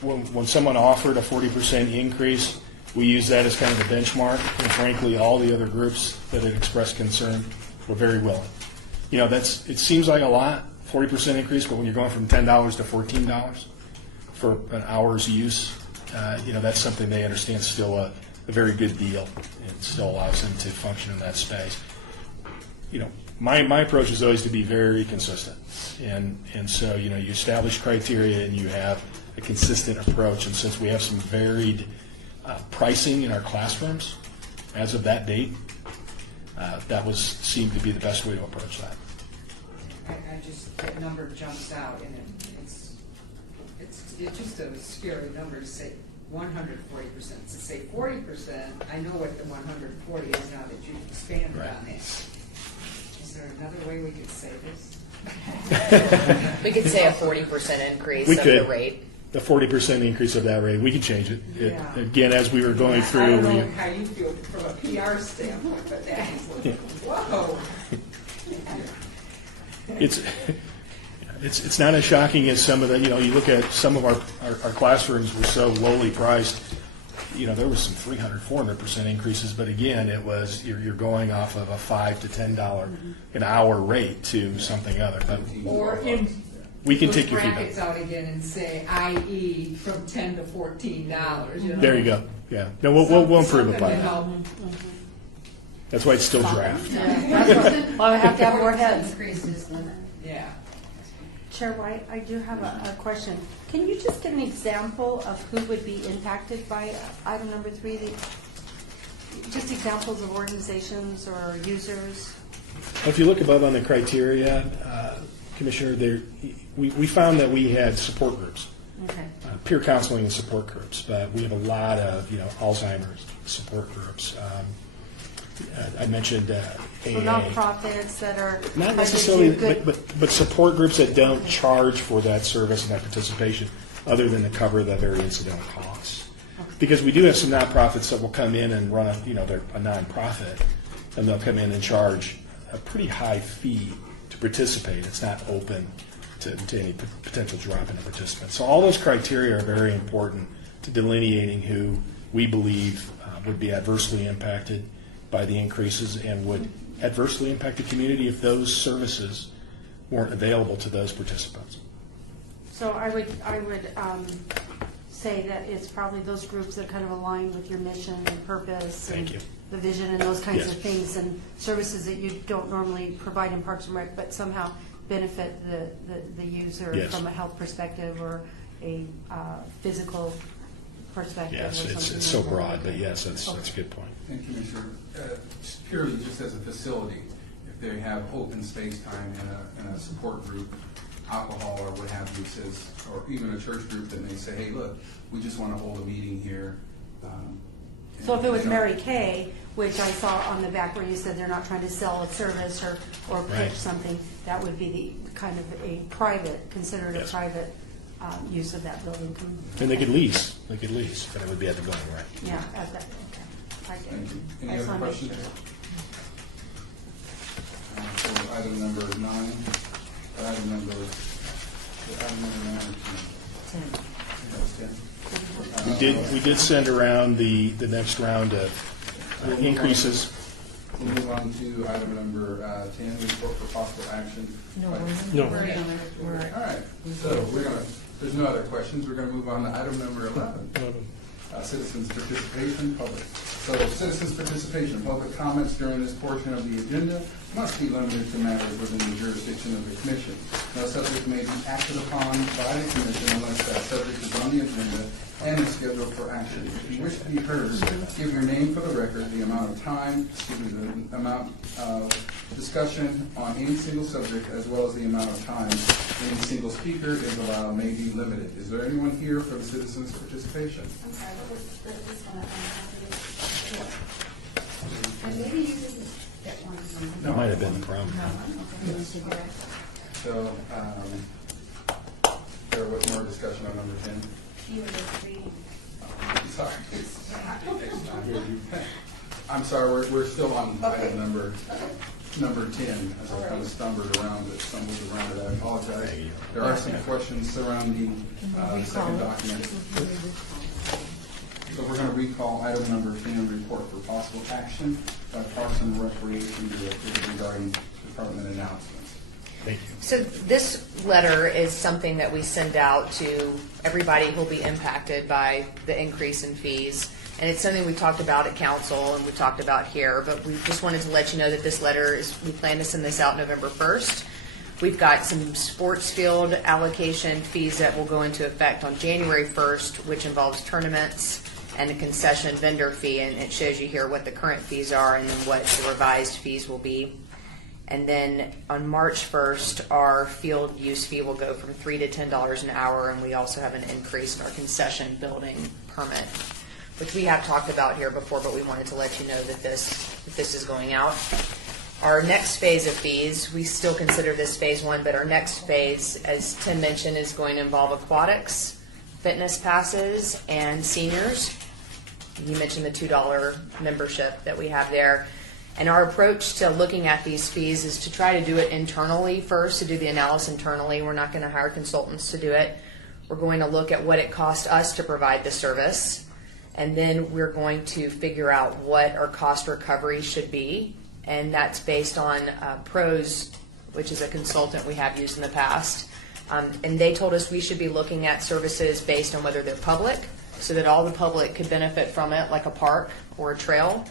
When someone offered a 40% increase, we used that as kind of a benchmark, and frankly, all the other groups that had expressed concern were very willing. It seems like a lot, 40% increase, but when you're going from $10 to $14 for an hour's use, that's something they understand is still a very good deal. It still allows them to function in that space. My approach is always to be very consistent, and so you establish criteria and you have a consistent approach. And since we have some varied pricing in our classrooms as of that date, that seemed to be the best way to approach that. That number jumps out, and it's just a scary number to say 140%. To say 40%, I know what the 140 is now that you've expanded on it. Is there another way we could say this? We could say a 40% increase We of could. the rate. The 40% increase of that rate, we could change it. Yeah. Again, as we were going through. I don't know how you feel from a PR standpoint, but that is whoa. It's not as shocking as some of the, you look at some of our classrooms were so lowly priced, there was some 300%, 400% increases, but again, it was, you're going off of a $5 to $10 an hour rate to something other. But Or we can take your brackets feedback. out again and say, i.e., from $10 to $14. There you go. Yeah. No, we'll improve upon Something to that. help. That's why it's still draft. Well, I have to have more heads. Increases then. Yeah. Chair White, I do have a question. Can you just give an example of who would be impacted by item number 3? Just examples of organizations or users? If you look above on the criteria, Commissioner, we found that we had support groups, Okay. peer counseling and support groups, but we have a lot of Alzheimer's support groups. I mentioned AA. So nonprofits that are Not trying to necessarily, do good- but support groups that don't charge for that service and that participation, other than to cover the very incidental costs. because we do have some nonprofits that will come in and run they're a nonprofit, and they'll come in and charge a pretty high fee to participate. It's not open to any potential drop in the participants. So all those criteria are very important to delineating who we believe would be adversely impacted by the increases and would adversely impact the community if those services weren't available to those participants. So I would say that it's probably those groups that kind of align with your mission and purpose. Thank you. The vision and those kinds Yes. of things, and services that you don't normally provide in Parks and Rec, but somehow benefit the user Yes. from a health perspective or a physical perspective. Yes, or it's something so like that. broad, but yes, that's a good point. And Commissioner, purely just as a facility, if they have open space time in a support group, alcohol or what have you says, or even a church group that may say, hey, look, we just want to hold a meeting here. So if it was you know, Mary Kay, which I saw on the back where you said they're not trying to sell a service or pitch Right. something, that would be the kind of a private, considered a Yes. private use of that building. And they could lease, but it would be at the going rate. Yeah, at that, okay. I get it. Thank you. I Any just other wanna make questions? sure. So item number 9, item number 9 or 10. That was 10. We did send around the next round of increases. We'll move on to item number 10, report for possible action. No, No. All right, so there's no other questions. We're going to move on to item number 11. Citizens participation, public. So citizens participation, public comments during this portion of the agenda must be limited to matters within the jurisdiction of the commission. No subject may be acted upon by the commission unless that subject is on the agenda and is scheduled for action. If you wish to be heard, give your name for the record, the amount of time, the amount of discussion on any single subject, as well as the amount of time any single speaker is allowed may be limited. Is there anyone here for the citizens participation? I'm sorry, what was this one? And maybe you didn't get one from. That might have been the problem. So, there was more discussion on number 10. You were just reading. Sorry. I'm sorry, we're still on item number 10, as I kind of stumbled around it, I apologize. There are some questions surrounding the second document. So we're going to recall item number 10, report for possible action by Parks and Recreation Director regarding department announcements. Thank you. So this letter is something that we send out to everybody who'll be impacted by the increase in fees. And it's something we talked about at council and we talked about here, but we just wanted to let you know that this letter we plan to send this out November 1st. We've got some sports field allocation fees that will go into effect on January 1st, which involves tournaments and a concession vendor fee, and it shows you here what the current fees are and then what the revised fees will be. And then on March 1st, our field use fee will go from $3 to $10 an hour, and we also have an increase in our concession building permit, which we have talked about here before, but we wanted to let you know that this is going out. Our next phase of fees, we still consider this phase 1, but our next phase, as Tim mentioned, is going to involve aquatics, fitness passes, and seniors. You mentioned the $2 membership that we have there. And our approach to looking at these fees is to try to do it internally first, to do the analysis internally. We're not going to hire consultants to do it. We're going to look at what it costs us to provide the service. And then we're going to figure out what our cost recovery should be. And that's based on Pros, which is a consultant we have used in the past. And they told us we should be looking at services based on whether they're public, so that all the public could benefit from it, like a park or a trail.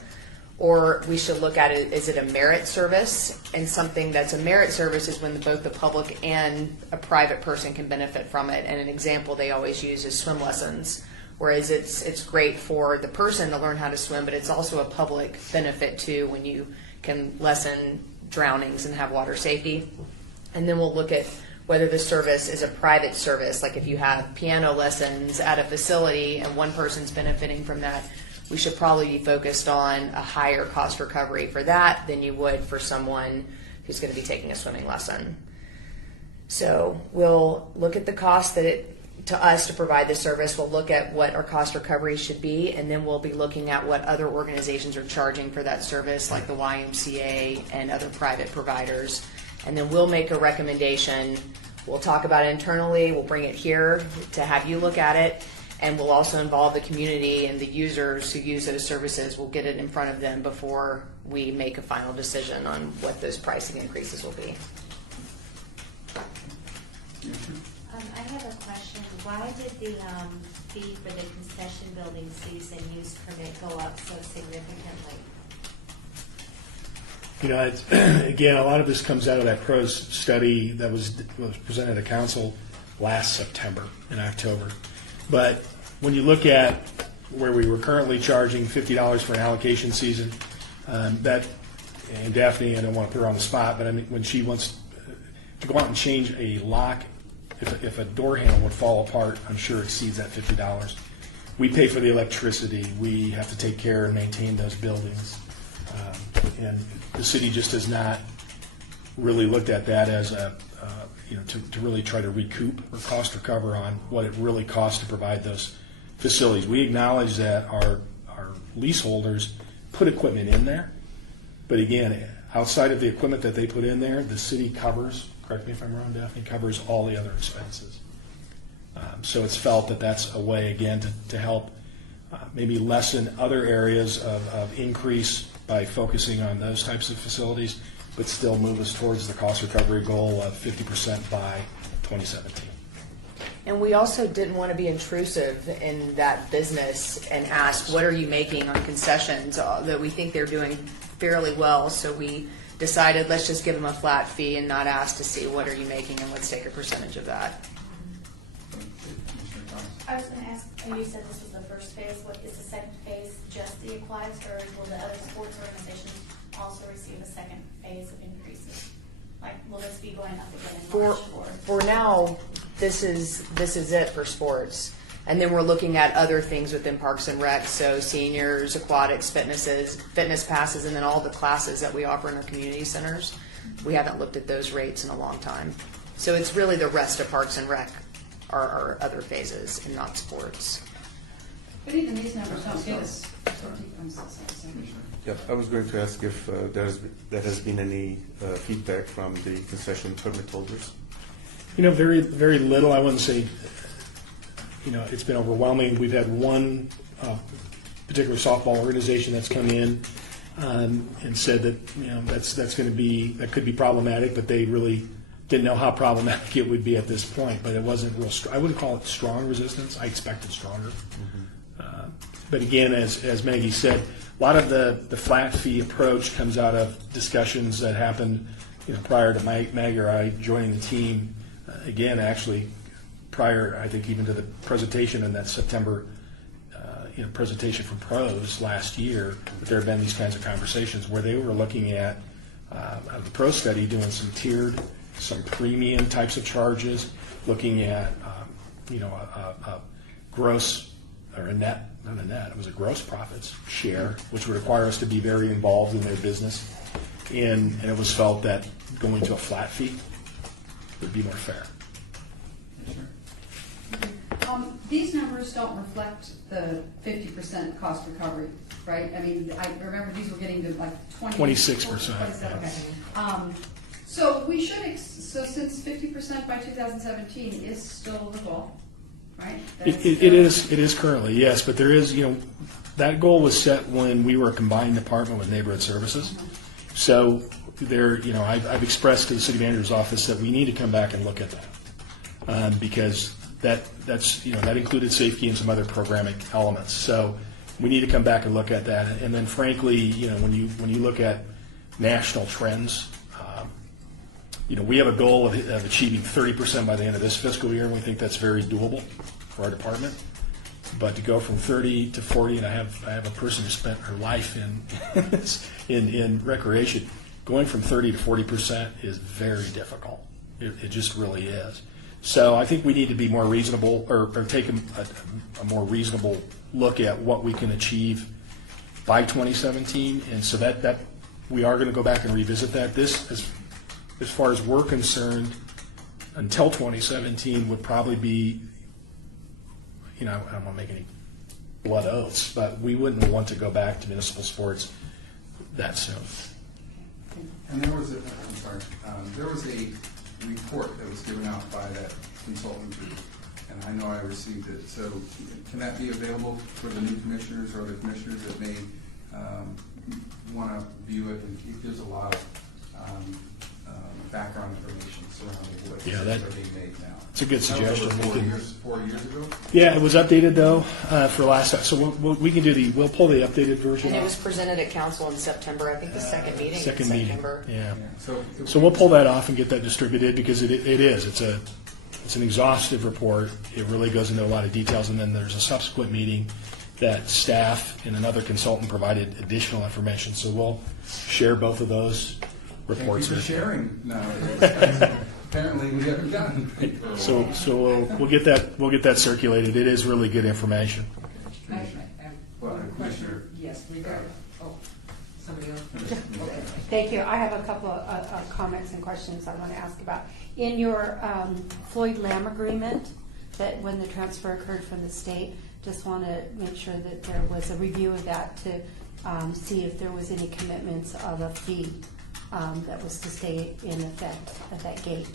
Or we should look at it, is it a merit service? And something that's a merit service is when both the public and a private person can benefit from it. And an example they always use is swim lessons. Whereas it's great for the person to learn how to swim, but it's also a public benefit too when you can lessen drownings and have water safety. And then we'll look at whether the service is a private service, like if you have piano lessons at a facility and one person's benefiting from that, we should probably be focused on a higher cost recovery for that than you would for someone who's going to be taking a swimming lesson. So we'll look at the cost that it to us to provide the service. We'll look at what our cost recovery should be, and then we'll be looking at what other organizations are charging for that service, like the YMCA and other private providers. And then we'll make a recommendation. We'll talk about it internally. We'll bring it here to have you look at it. And we'll also involve the community and the users who use those services. We'll get it in front of them before we make a final decision on what those pricing increases will be. I have a question. Why did the fee for the concession building season use permit go up so significantly? You know, it's, again, a lot of this comes out of that PROS study that was presented to council last September and October. But when you look at where we were currently charging $50 for an allocation season, that, and Daphne, I don't want to put her on the spot, but I mean, when she wants to go out and change a lock, if a door handle would fall apart, I'm sure exceeds that $50. We pay for the electricity. We have to take care and maintain those buildings. And the city just has not really looked at that as a, to really try to recoup or cost recover on what it really costs to provide those facilities. We acknowledge that our leaseholders put equipment in there, but again, outside of the equipment that they put in there, the city covers, correct me if I'm wrong, Daphne, covers all the other expenses. So it's felt that that's a way, again, to help maybe lessen other areas of increase by focusing on those types of facilities, but still move us towards the cost recovery goal of 50% by 2017. And we also didn't want to be intrusive in that business and ask, what are you making on concessions? That we think they're doing fairly well, so we decided let's just give them a flat fee and not ask to see what are you making and let's take a percentage of that. I was going to ask, you said this was the first phase. What is the second phase? Just the aquatics, or will the other sports organizations also receive a second phase of increases? Like, will this be going up again in March? For now, this is it for sports, and then we're looking at other things within Parks and Rec. So seniors, aquatics, fitness passes, and then all the classes that we offer in our community centers. We haven't looked at those rates in a long time. So it's really the rest of Parks and Rec are our other phases and not sports. But even these numbers don't give us. I'm so sorry. Yeah, I was going to ask if there has been any feedback from the concession permit holders. Very, very little. I wouldn't say, it's been overwhelming. We've had one particular softball organization that's come in and said that, that could be problematic, but they really didn't know how problematic it would be at this point. But it wasn't real. I wouldn't call it strong resistance. I expected stronger. But again, as Maggie said, a lot of the flat fee approach comes out of discussions that happened, prior to Maggie or I joining the team. Again, actually, prior, I think, even to the presentation in that September presentation from PROS last year, that there have been these kinds of conversations where they were looking at the PROS study doing some premium types of charges, looking at a gross or a net, not a net, it was a gross profits share, which would require us to be very involved in their business. And it was felt that going to a flat fee would be more fair. These numbers don't reflect the 50% cost recovery, right? I mean, I remember these were getting to like 26%. Okay. So we should, since 50% by 2017 is still the goal, right? It is currently, yes, but there is, that goal was set when we were a combined department with neighborhood services. So there, I've expressed to the city manager's office that we need to come back and look at that because that's that included safety and some other programming elements. So we need to come back and look at that. And then, frankly, when you look at national trends, we have a goal of achieving 30% by the end of this fiscal year, and we think that's very doable for our department. But to go from 30 to 40, and I have a person who spent her life in recreation, going from 30 to 40% is very difficult. It just really is. So I think we need to be more reasonable, or take a more reasonable look at what we can achieve by 2017, and so that we are going to go back and revisit that. This, as far as we're concerned, until 2017 would probably be I don't want to make any blood oaths, but we wouldn't want to go back to municipal sports that soon. And there was there was a report that was given out by that consultant group, and I know I received it. So can that be available for the new commissioners or the commissioners that may want to view it? And it gives a lot of background information surrounding what decisions are being made now. It's a good suggestion. That was over 4 years ago? Yeah, it was updated though for last time. So we can do we'll pull the updated version. And it was presented at council in September, I think the second meeting Second in meeting, September. yeah. So We'll pull that off and get that distributed because it is. It's an exhaustive report. It really goes into a lot of details, and then there's a subsequent meeting that staff and another consultant provided additional information. So we'll share both of those reports. Thank you for sharing nowadays. Apparently, we haven't gotten it for a while. So we'll get that circulated. It is really good information. I have Well, one Commissioner. question. Yes, regarding, somebody else. Thank you. I have a couple of comments and questions I want to ask about. In your Floyd Lamb agreement, that when the transfer occurred from the state, just want to make sure that there was a review of that to see if there was any commitments of a fee that was to stay in effect at that gate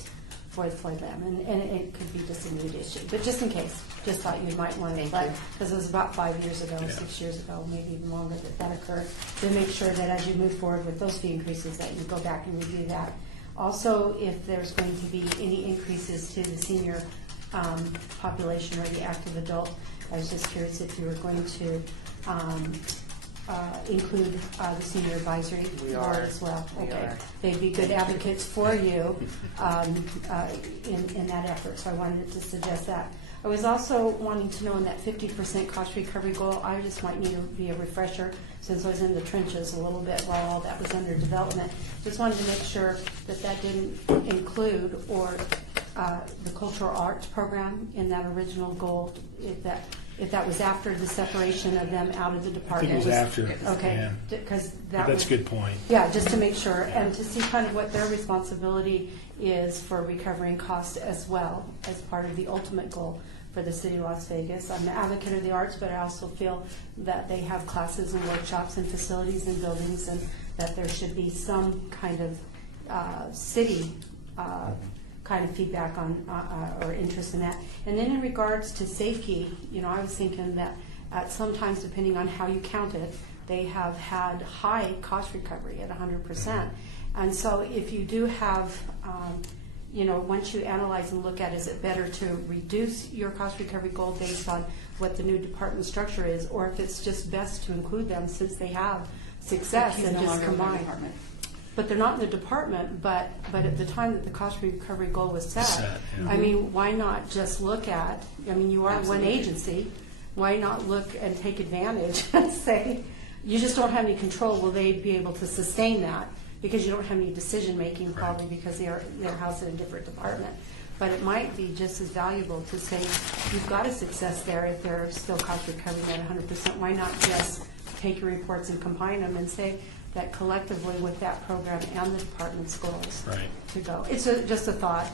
for the Floyd Lamb. And it could be just a new issue, but just in case, just thought you might want to, because it was about 5 years ago, 6 years ago, maybe even longer that occurred, to make sure that as you move forward with those fee increases that you go back and review that. Also, if there's going to be any increases to the senior population or the active adult, I was just curious if you were going to include the senior advisory board as well. Okay, they'd be good advocates for you in that effort. So I wanted to suggest that. I was also wanting to know in that 50% cost recovery goal. I just might need to be a refresher since I was in the trenches a little bit while all that was under development. Just wanted to make sure that that didn't include or the cultural arts program in that original goal. If that was after the separation of them out of the department. I think it was after. Okay, because That's a good point. Yeah, just to make sure and to see kind of what their responsibility is for recovering costs as well as part of the ultimate goal for the city of Las Vegas. I'm an advocate of the arts, but I also feel that they have classes and workshops and facilities and buildings, and that there should be some kind of city kind of feedback on or interest in that. And then in regards to SafeKey, I was thinking that sometimes, depending on how you count it, they have had high cost recovery at 100%. And so if you do have, once you analyze and look at, is it better to reduce your cost recovery goal based on what the new department structure is, or if it's just best to include them since they have success and just combine? But they're not in the department, but at the time that the cost recovery goal was set, I mean, why not just look at, you are one agency, why not look and take advantage and say, you just don't have any control, will they be able to sustain that? Because you don't have any decision-making probably because they're housed in a different department. But it might be just as valuable to say, you've got a success there if they're still cost recovering at 100%. Why not just take your reports and combine them and say, that collectively with that program and the department's goals to go. It's just a thought,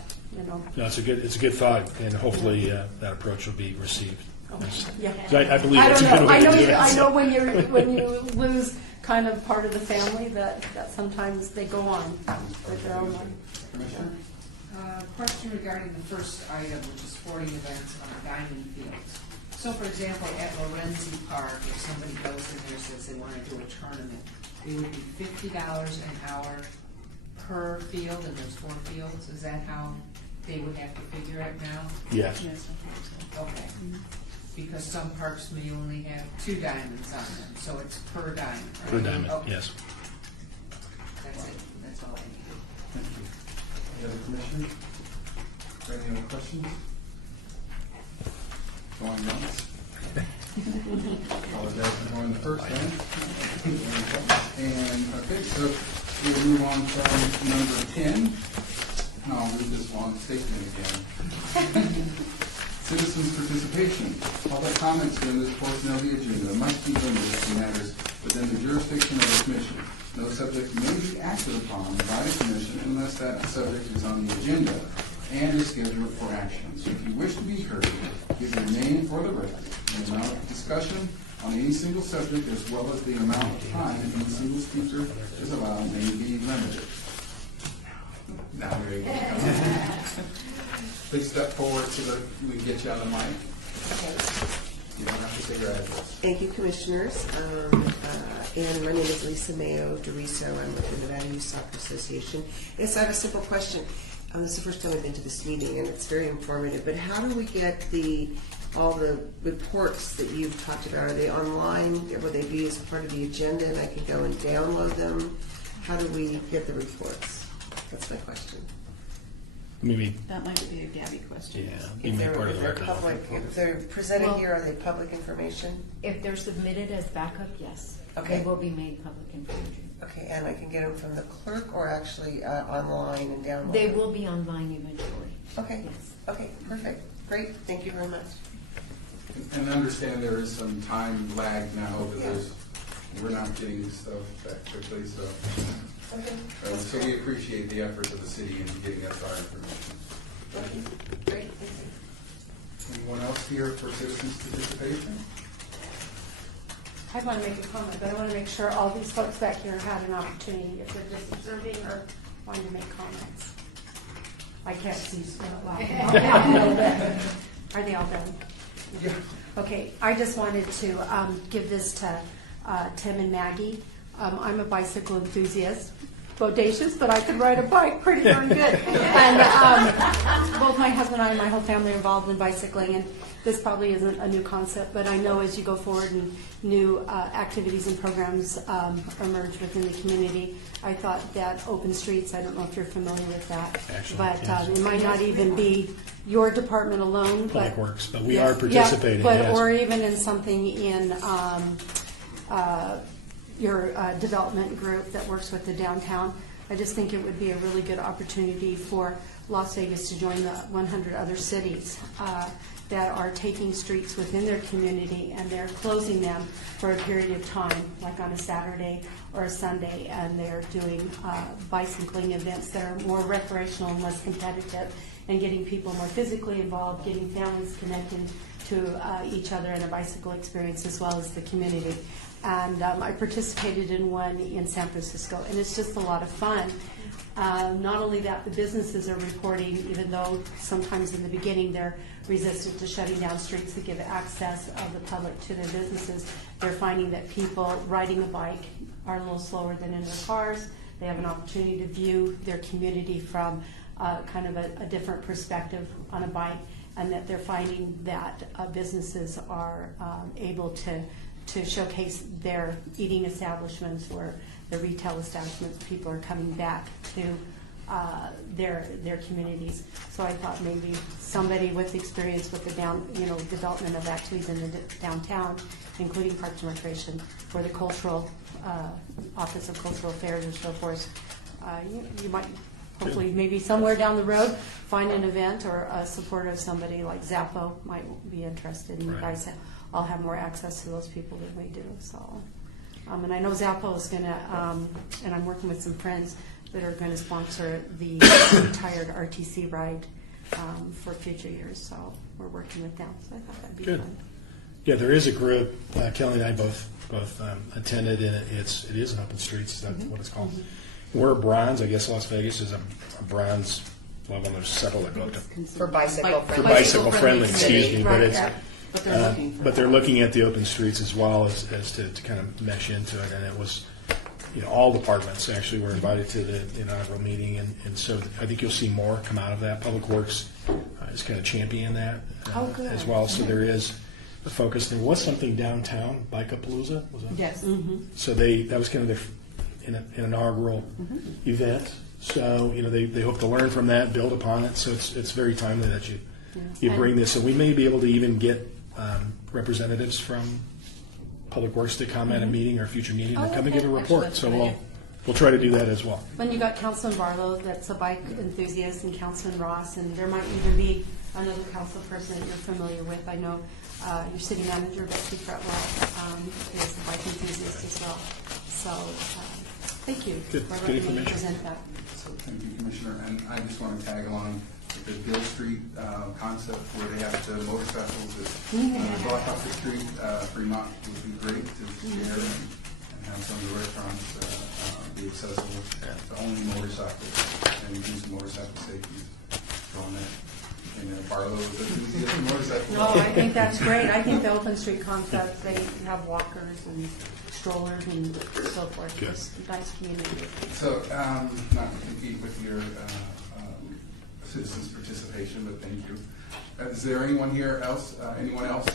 No, it's a good thought, and hopefully that approach will be received. Yeah. I believe I it's don't a good know. way to do it. I know when you lose kind of part of the family that sometimes they go on with their own life. Question regarding the first item, which is sporting events on diamond fields. So, for example, at Lorenzi Park, if somebody goes in there and says they want to do a tournament, it would be $50 an hour per field, and there's 4 fields. Is that how they would have to figure it now? Yes. Okay. Because some parks may only have 2 diamonds on them, so it's per diamond, right? Per diamond, Okay. yes. That's it. That's all I need. Thank you. Any other commissioners? Any other questions? Going once? Apologize for going the first time. And, okay, so we'll move on from number 10. I'll read this long statement again. Citizens' participation. Public comments during this portion of the agenda must be limited to matters within the jurisdiction of the commission. No subject may be acted upon by the commission unless that subject is on the agenda and is scheduled for action. So if you wish to be heard, give your name for the record. The amount of discussion on any single subject, as well as the amount of time that any single speaker is allowed, may be limited. Now, there you go. Please step forward so that we can get you on the mic. You don't have to say your address. Thank you, Commissioners. And my name is Lisa Mayo DeRiso. I'm with the Nevada Youth Soccer Association. Yes, I have a simple question. This is the first time I've been to this meeting, and it's very informative. But how do we get all the reports that you've talked about? Are they online? Will they be as part of the agenda, and I can go and download them? How do we get the reports? That's my question. Maybe. That might be a Gabby question. Yeah. If Be made they're, part of if the they're record. public, if they're presented Well- here, are they public information? If they're submitted as backup, yes. Okay. They will be made public information. Okay, and I can get them from the clerk or actually online and download They them? will be online eventually. Okay. Yes. Okay, perfect. Great. Thank you very much. And understand there is some time lag now because we're not getting stuff that quickly, so. Okay. So we appreciate the efforts of the city in getting us our information. Okay. Great. Thank you. Anyone else here for citizens participation? I want to make a comment, but I want to make sure all these folks back here had an opportunity, if they're just observing or wanting to make comments. I can't see, so are they all done? Yeah. Okay, I just wanted to give this to Tim and Maggie. I'm a bicycle enthusiast, bodacious, but I could ride a bike pretty darn good. And both my husband and I and my whole family are involved in bicycling, and this probably isn't a new concept, but I know as you go forward and new activities and programs emerge within the community, I thought that Open Streets, I don't know if you're familiar with that, Actually, but yes. it might not even be your department alone. Public but Works, but we are participating, but yes. or even in something in your development group that works with the downtown. I just think it would be a really good opportunity for Las Vegas to join the 100 other cities that are taking streets within their community and they're closing them for a period of time, like on a Saturday or a Sunday, and they're doing bicycling events that are more recreational and less competitive, and getting people more physically involved, getting families connected to each other in a bicycle experience as well as the community. And I participated in one in San Francisco, and it's just a lot of fun. Not only that, the businesses are reporting, even though sometimes in the beginning they're resistant to shutting down streets to give access of the public to their businesses, they're finding that people riding a bike are a little slower than in their cars. They have an opportunity to view their community from kind of a different perspective on a bike, and that they're finding that businesses are able to showcase their eating establishments or their retail establishments. People are coming back to their communities. So I thought maybe somebody with experience with the development of activities in the downtown, including Parks and Recreation, or the cultural Office of Cultural Affairs or so forth, you might hopefully maybe somewhere down the road find an event or a supporter of somebody like Zappo might be interested, and you guys all have more access to those people than we do. So, and I know Zappo is going to, and I'm working with some friends that are going to sponsor the retired RTC ride for future years. So we're working with them. So I thought that'd be Good. fun. Yeah, there is a group. Kelly and I both attended, and it is an Open Streets. Is that what it's called? We're a bronze. I guess Las Vegas is a bronze level. There's several that go up to For bicycle for friendly. bicycle friendly. Excuse me, but it's. But They're looking at the Open Streets as well as to kind of mesh into it, and it was, all departments actually were invited to the inaugural meeting, and so I think you'll see more come out of that. Public Works is kind of championing that as well. So there is a focus. There was something downtown, Bike-a-Palooza, was that? Yes. So that was kind of an inaugural event. So they hope to learn from that, build upon it. So it's very timely that you bring this, and we may be able to even get representatives from Public Works to come at a meeting or a future meeting and come and give a report. So we'll try to do that as well. Then you got Councilman Barlow, that's a bike enthusiast, and Councilman Ross, and there might even be another council person that you're familiar with. I know your city manager, Betsy Fretwell, is a bike enthusiast as well. So thank you Good for letting me information. present that. So thank you, Commissioner. And I just want to tag along the Gill Street concept where they have the motorcycles that block off the street. Fremont would be great to share and have some of the restaurants be accessible to only motorcycles and use motorcycle safety on that. And Barlow is a motorcycle. No, I think that's great. I think the Open Street concept, they have walkers and strollers and so forth. Good. It's a nice community. So, not to compete with your citizens' participation, but thank you. Is there anyone else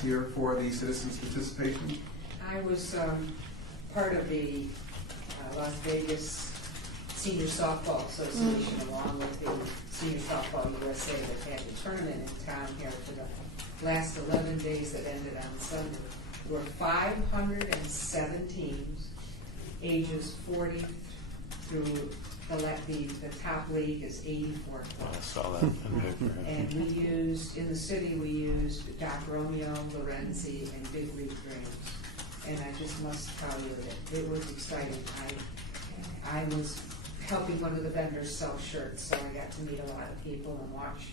here for the citizens' participation? I was part of the Las Vegas Senior Softball Association, along with the Senior Softball USA, that had the tournament in town here for the last 11 days that ended on Sunday. There were 507 teams, ages 40 through the top league is 84 clubs. I saw that. And we used, in the city, we used Doc Romeo, Lorenzi, and Big League Dreams. And I just must tell you that it was exciting. I was helping one of the vendors sell shirts, so I got to meet a lot of people and watch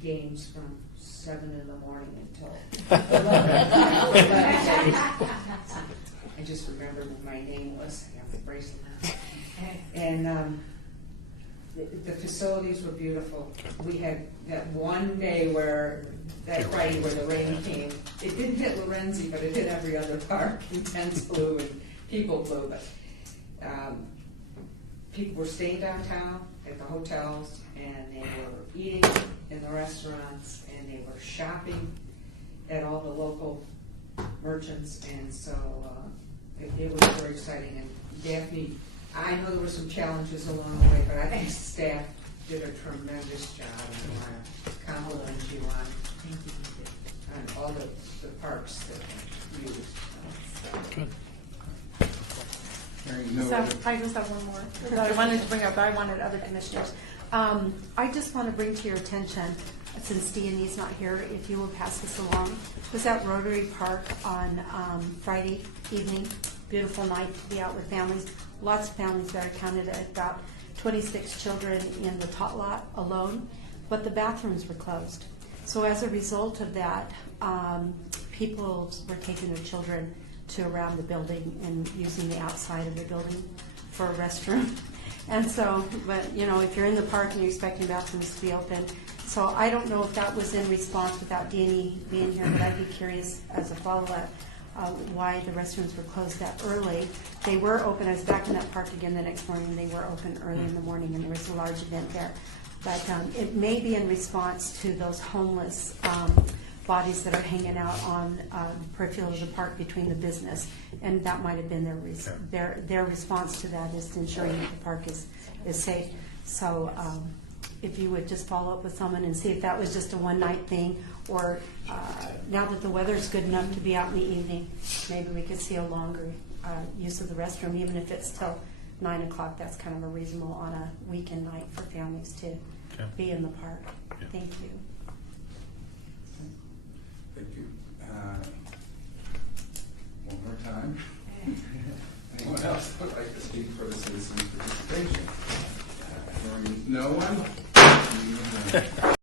games from 7 in the morning until 11. I just remembered what my name was. I got the bracelet. And the facilities were beautiful. We had that one day that Friday where the rain came. It didn't hit Lorenzi, but it hit every other park. Tents blew and people blew. But people were staying downtown at the hotels, and they were eating in the restaurants, and they were shopping at all the local merchants. And so it was very exciting. And Daphne, I know there were some challenges along the way, but I think staff did a tremendous job, and I want to compliment you on all the parks that you used. Good. So I just have one more that I wanted to bring up. I wanted other commissioners. I just want to bring to your attention, since D&E's not here, if you will pass this along, was at Rotary Park on Friday evening. Beautiful night to be out with families. Lots of families there. I counted at about 26 children in the tot lot alone, but the bathrooms were closed. So as a result of that, people were taking their children to around the building and using the outside of the building for a restroom. And so, but if you're in the park and you're expecting bathrooms to be open, so I don't know if that was in response without D&E being here, but I'd be curious as a follow-up why the restrooms were closed that early. They were open. I was back in that park again the next morning. They were open early in the morning, and there was a large event there. But it may be in response to those homeless bodies that are hanging out on the peripheral of the park between the business, and that might have been their response to that, is ensuring that the park is safe. So if you would just follow up with someone and see if that was just a one-night thing, or now that the weather's good enough to be out in the evening, maybe we could see a longer use of the restroom, even if it's till 9 o'clock. That's kind of a reasonable on a weekend night for families to be in the park. Thank you. Thank you. One more time. Anyone else would like to speak for the citizens' participation? Hearing no one,